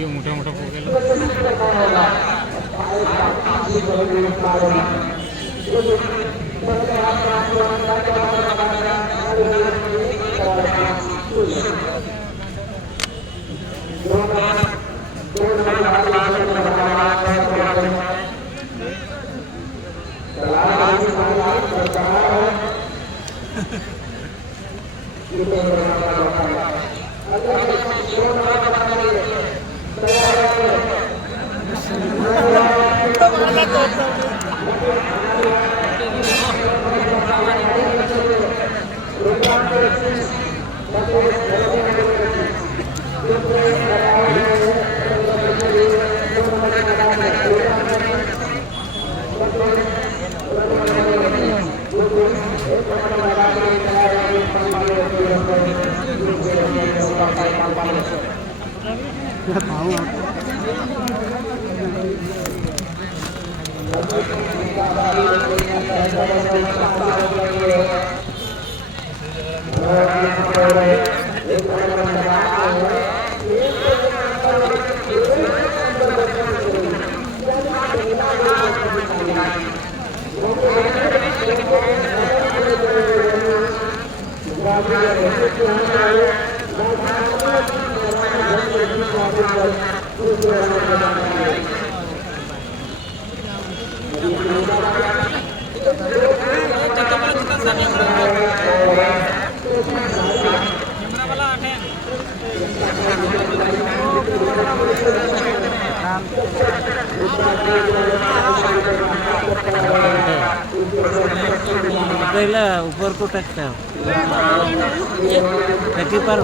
मोठ्या मोठ्या पोगेला पहला ऊपर को टकता टकी पर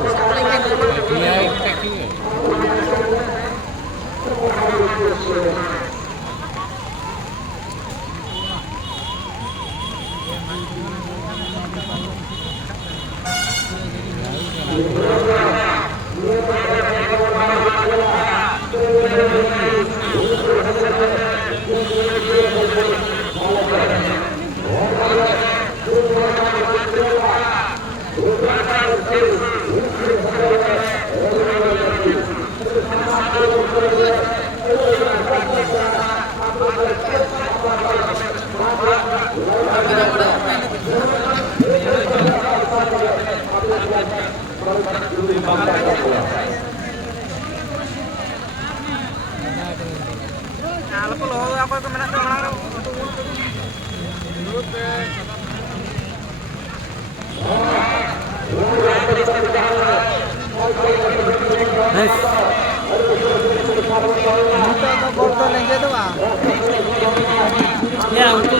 ya untuk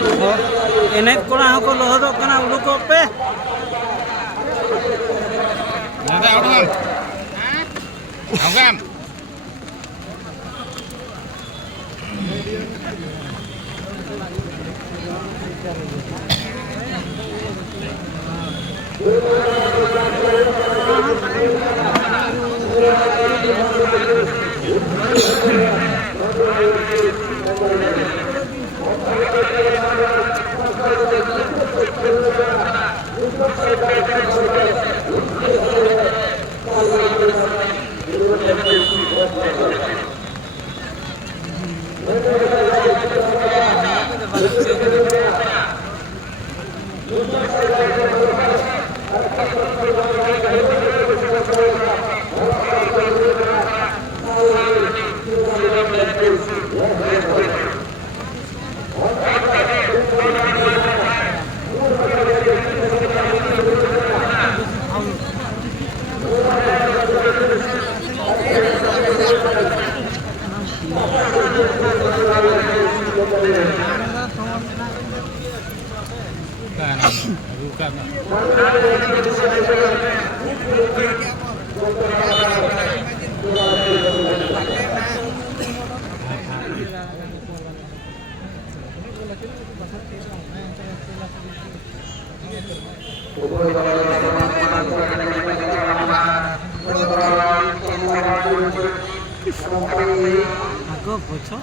enek kona ko lohodok kana uduko pe Nanti aku kan. Aku kan. Aku bocor.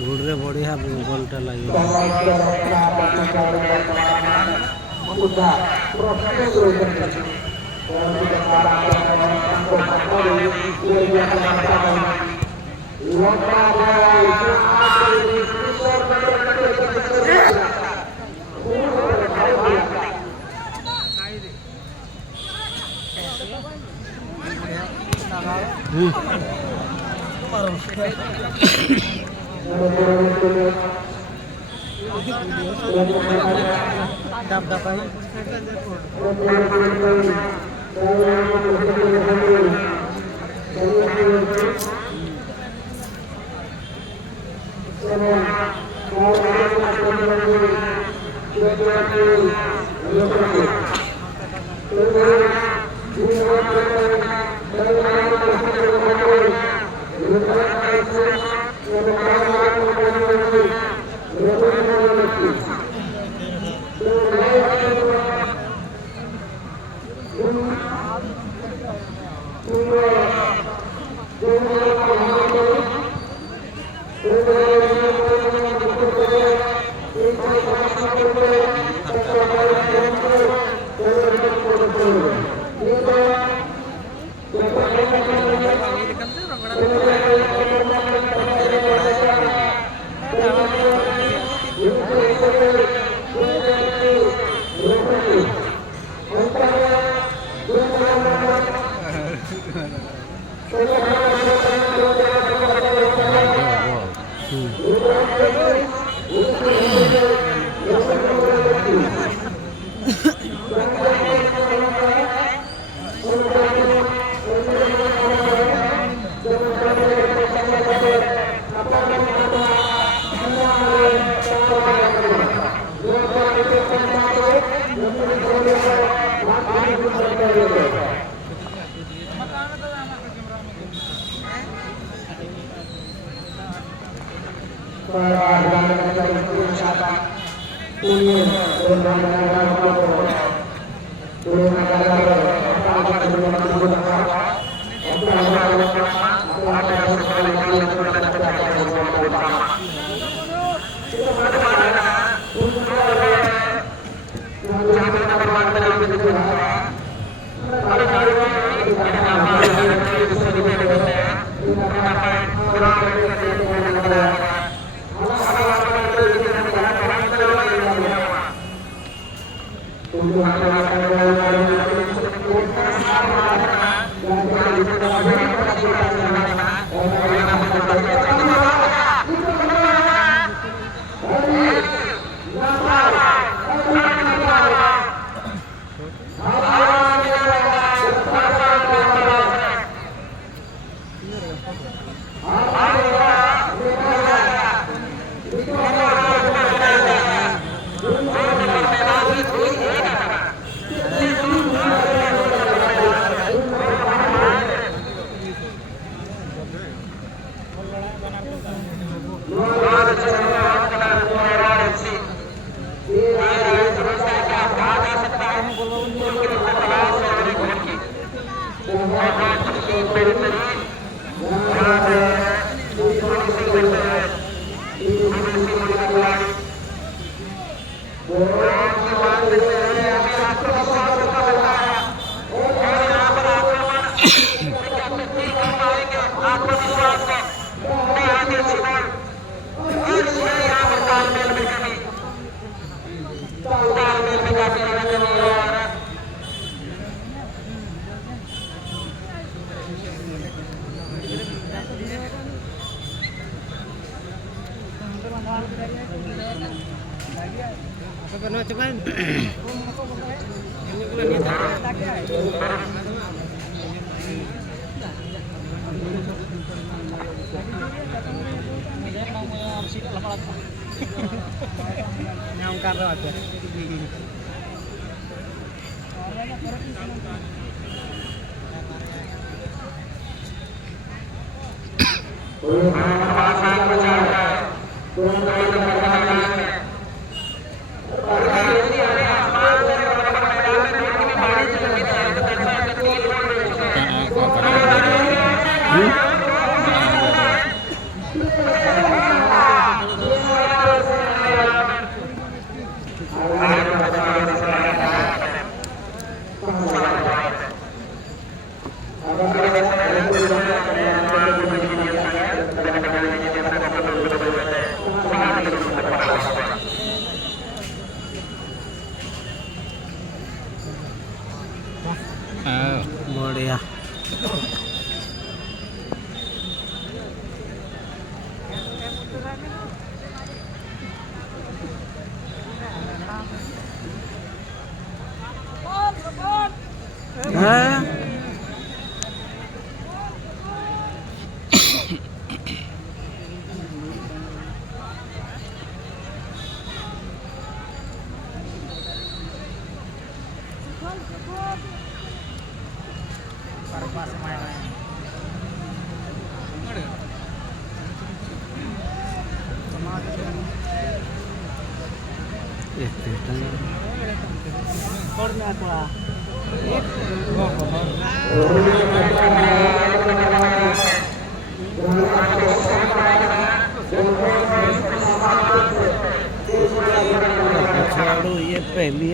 गुड़े बढ़िया गोलटा लगे Apa kena cuman? Ini kena niat. Nyangkar aja. बढ़िया हाँ ये पहली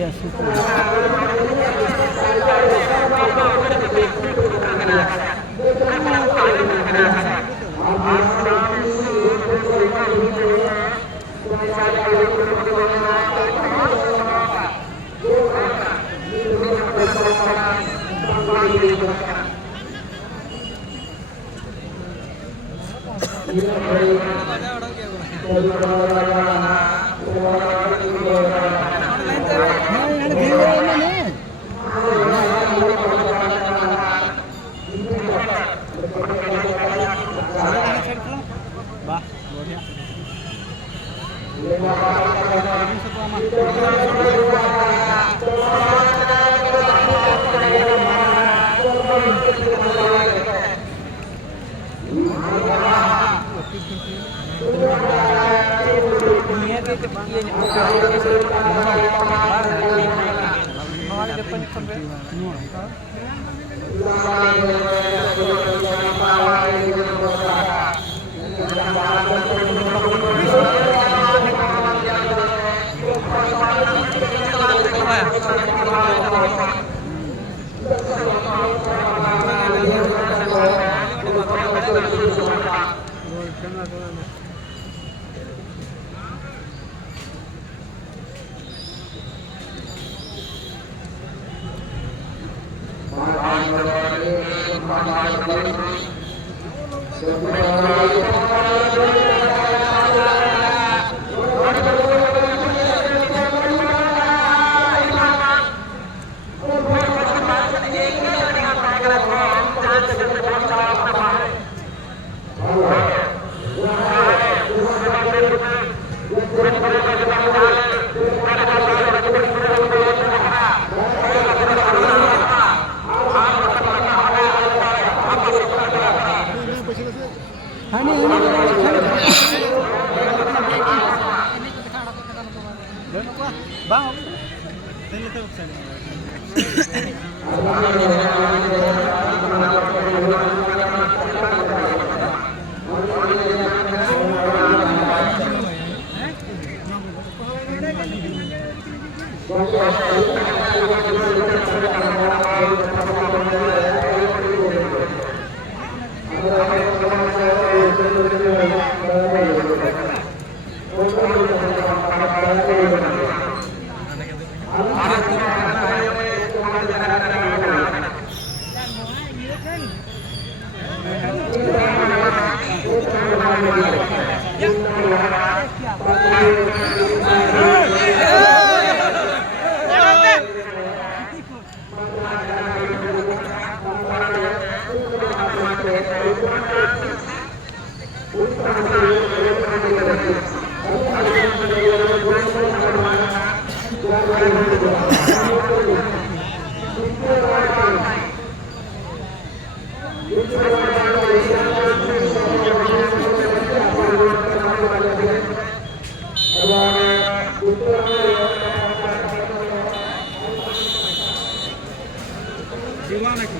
जीवा नाকি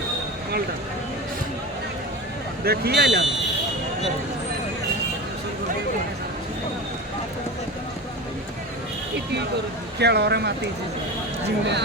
মালটা দেখি আইলাম ইতি করে খেলরে মাতি জীবা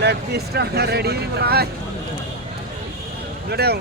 leg piece ready bye Jodeo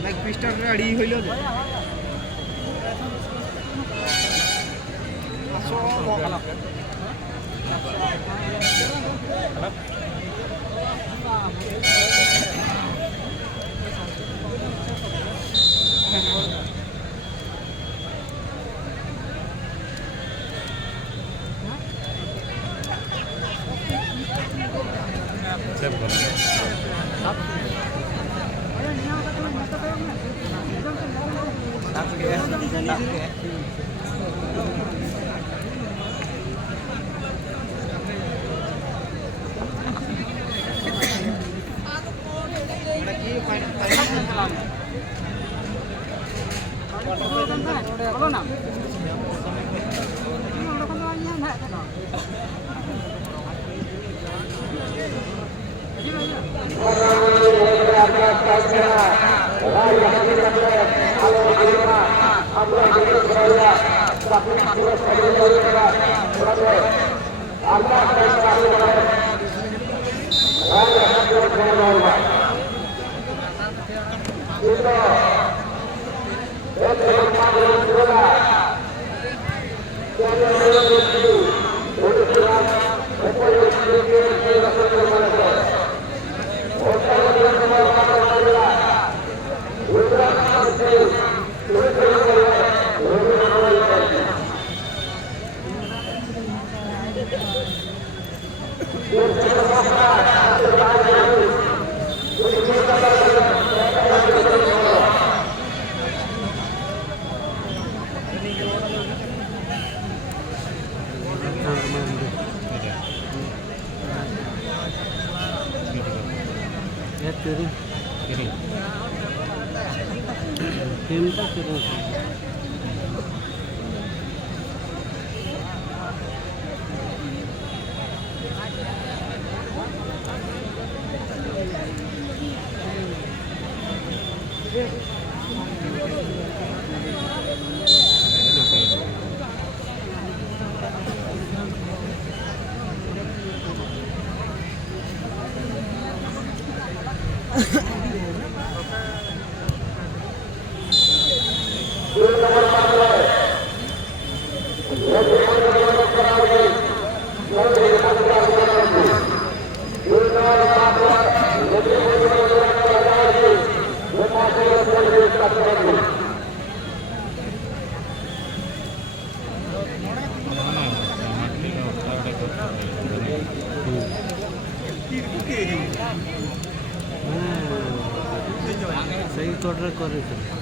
leg piece ready হইলো যে আসো মকালা Allah kasih Raja Satu Jawa. Itu Ya kiri. Pinta kiri. सही ऑर्डर करे थे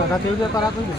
লাগাতে হবে পারা কইবে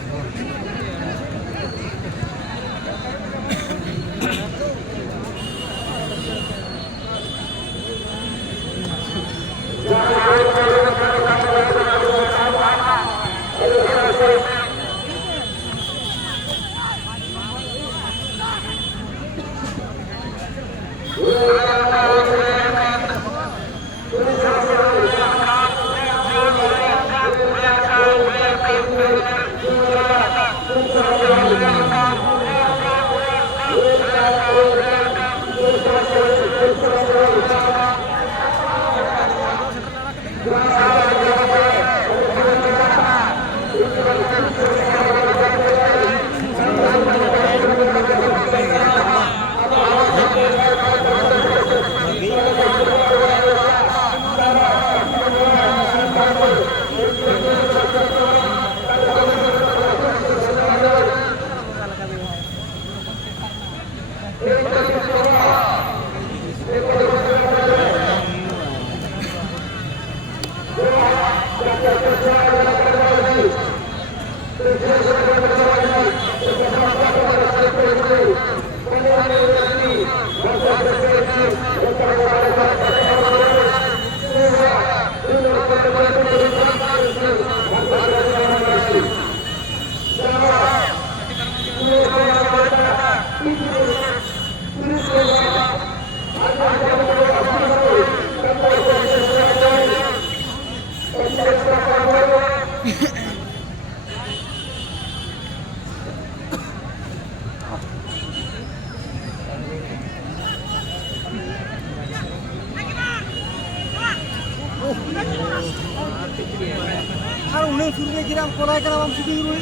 আর উনাং সুরে গিরাম কোলাই করা আম শুটিং রই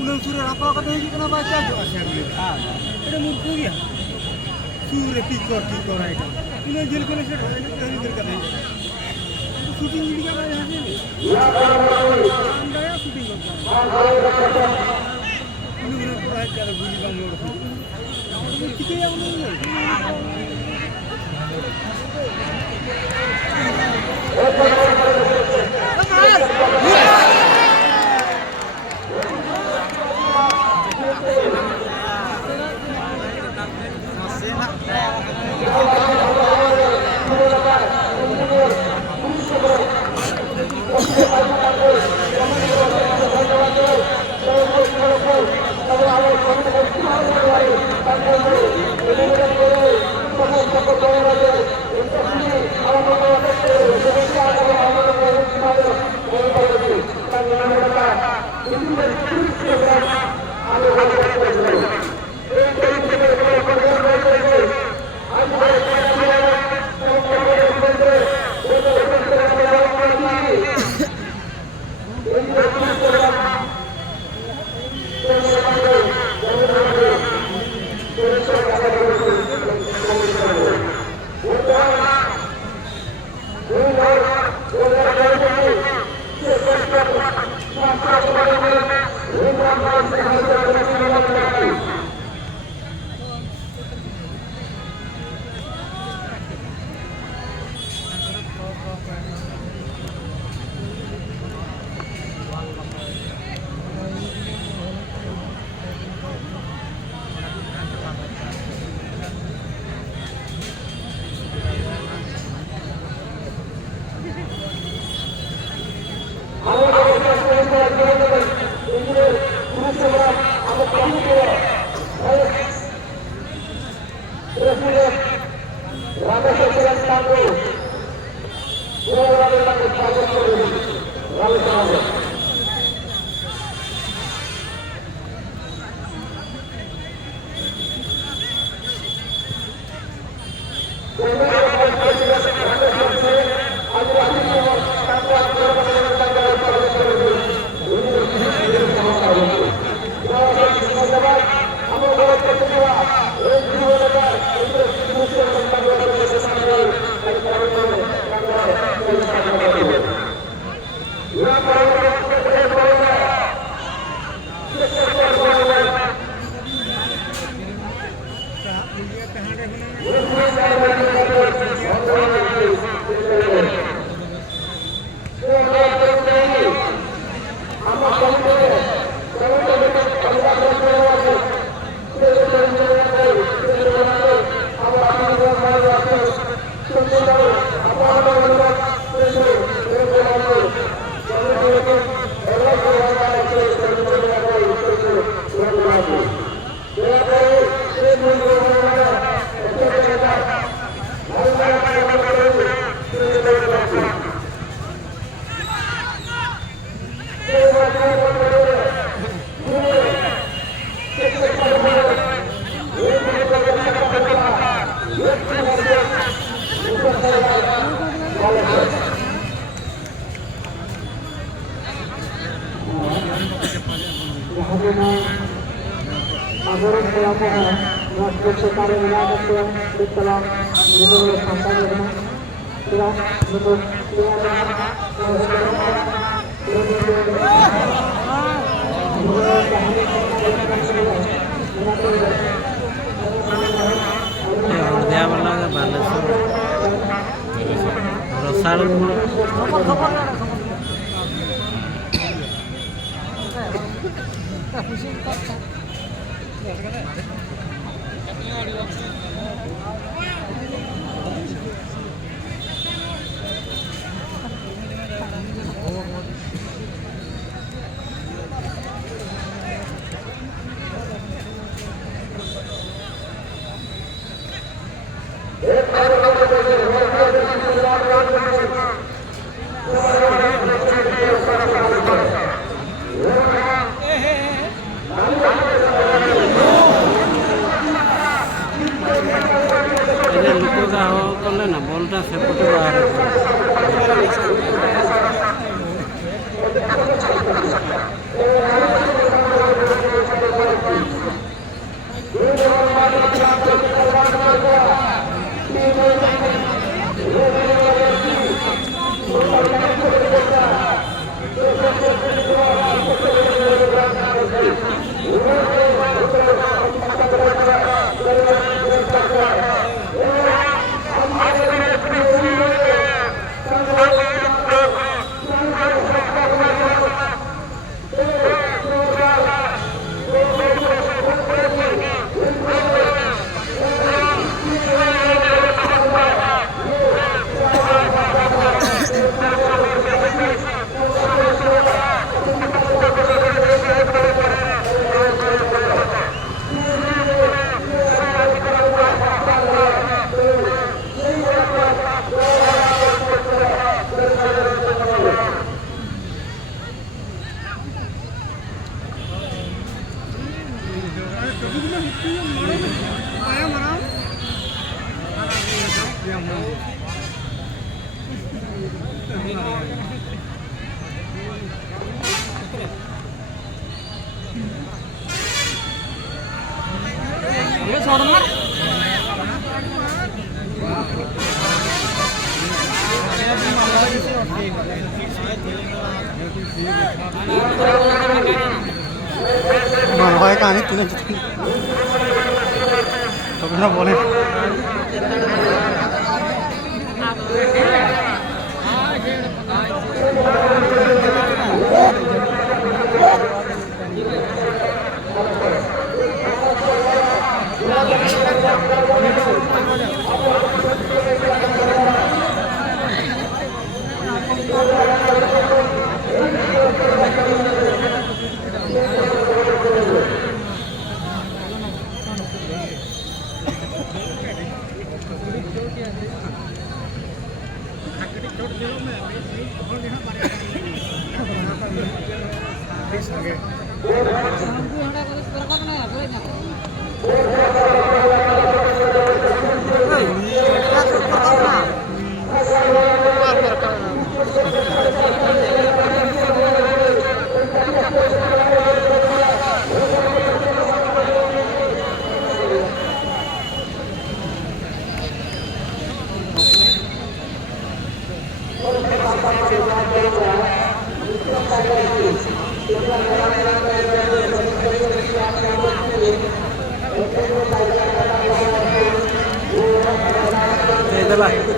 উনাং সুরে রাপা কথা হই কিনা বাচ্চা এটা মূর্খ গিয়া সুরে কি কর এটা উনাং জেল করে সেট হয় না তেরি দের কথা শুটিং গিয়া না আছে আমরা শুটিং করব উনাং পুরা যারা গুলি বাম লোড ঠিক আছে আমরা Yeah. hubungan Aguran Pelabuhan Rakyat Sekali Wilayah di dalam menurut sampai dengan tidak menurut dia berlaga balas rosal ना बोलता सेपटे बाहर Mana kayak kan itu nih. Tapi nggak boleh. Itulah.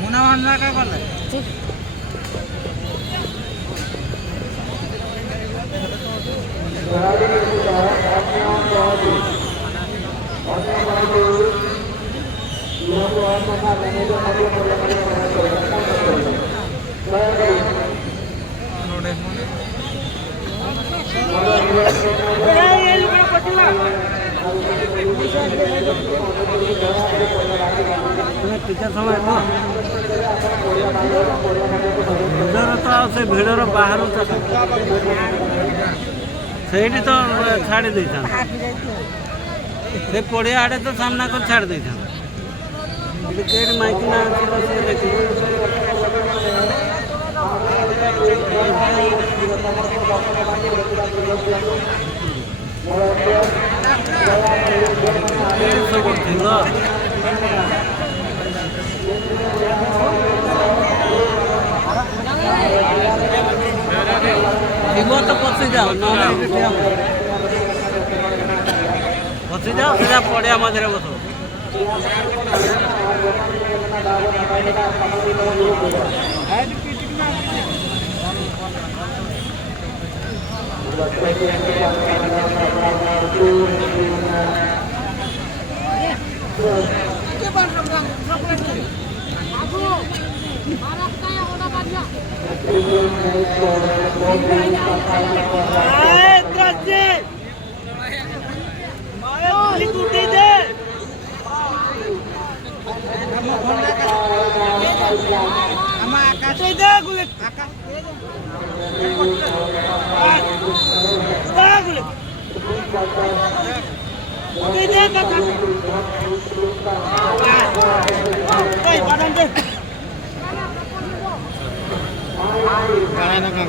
मुना वाला काय करला ଟିକେ ସମୟ ଭିଡ଼ର ତ ସେ ଭିଡ଼ର ବାହାରୁ ତ ସେଇଠି ତ ଛାଡ଼ି ଦେଇଥାନ୍ତେ ସେ ପଡ଼ିଆ ଆଡ଼େ ତ ସାମ୍ନା କରି ଛାଡ଼ି ଦେଇଥାନ୍ତେ କେଉଁଠି ମାଇକିନା ଅଛି ତ ସେ ଦେଖିବ ସବୁ ଥିଲ ଥିବ ତ ପଶିଯାଅ ନହେଲେ ଏଠି ଠିଆ ହୁଅ ପଶିଯାଅ ସିଧା ପଡ଼ିଆ ମଝିରେ ବସ काय नका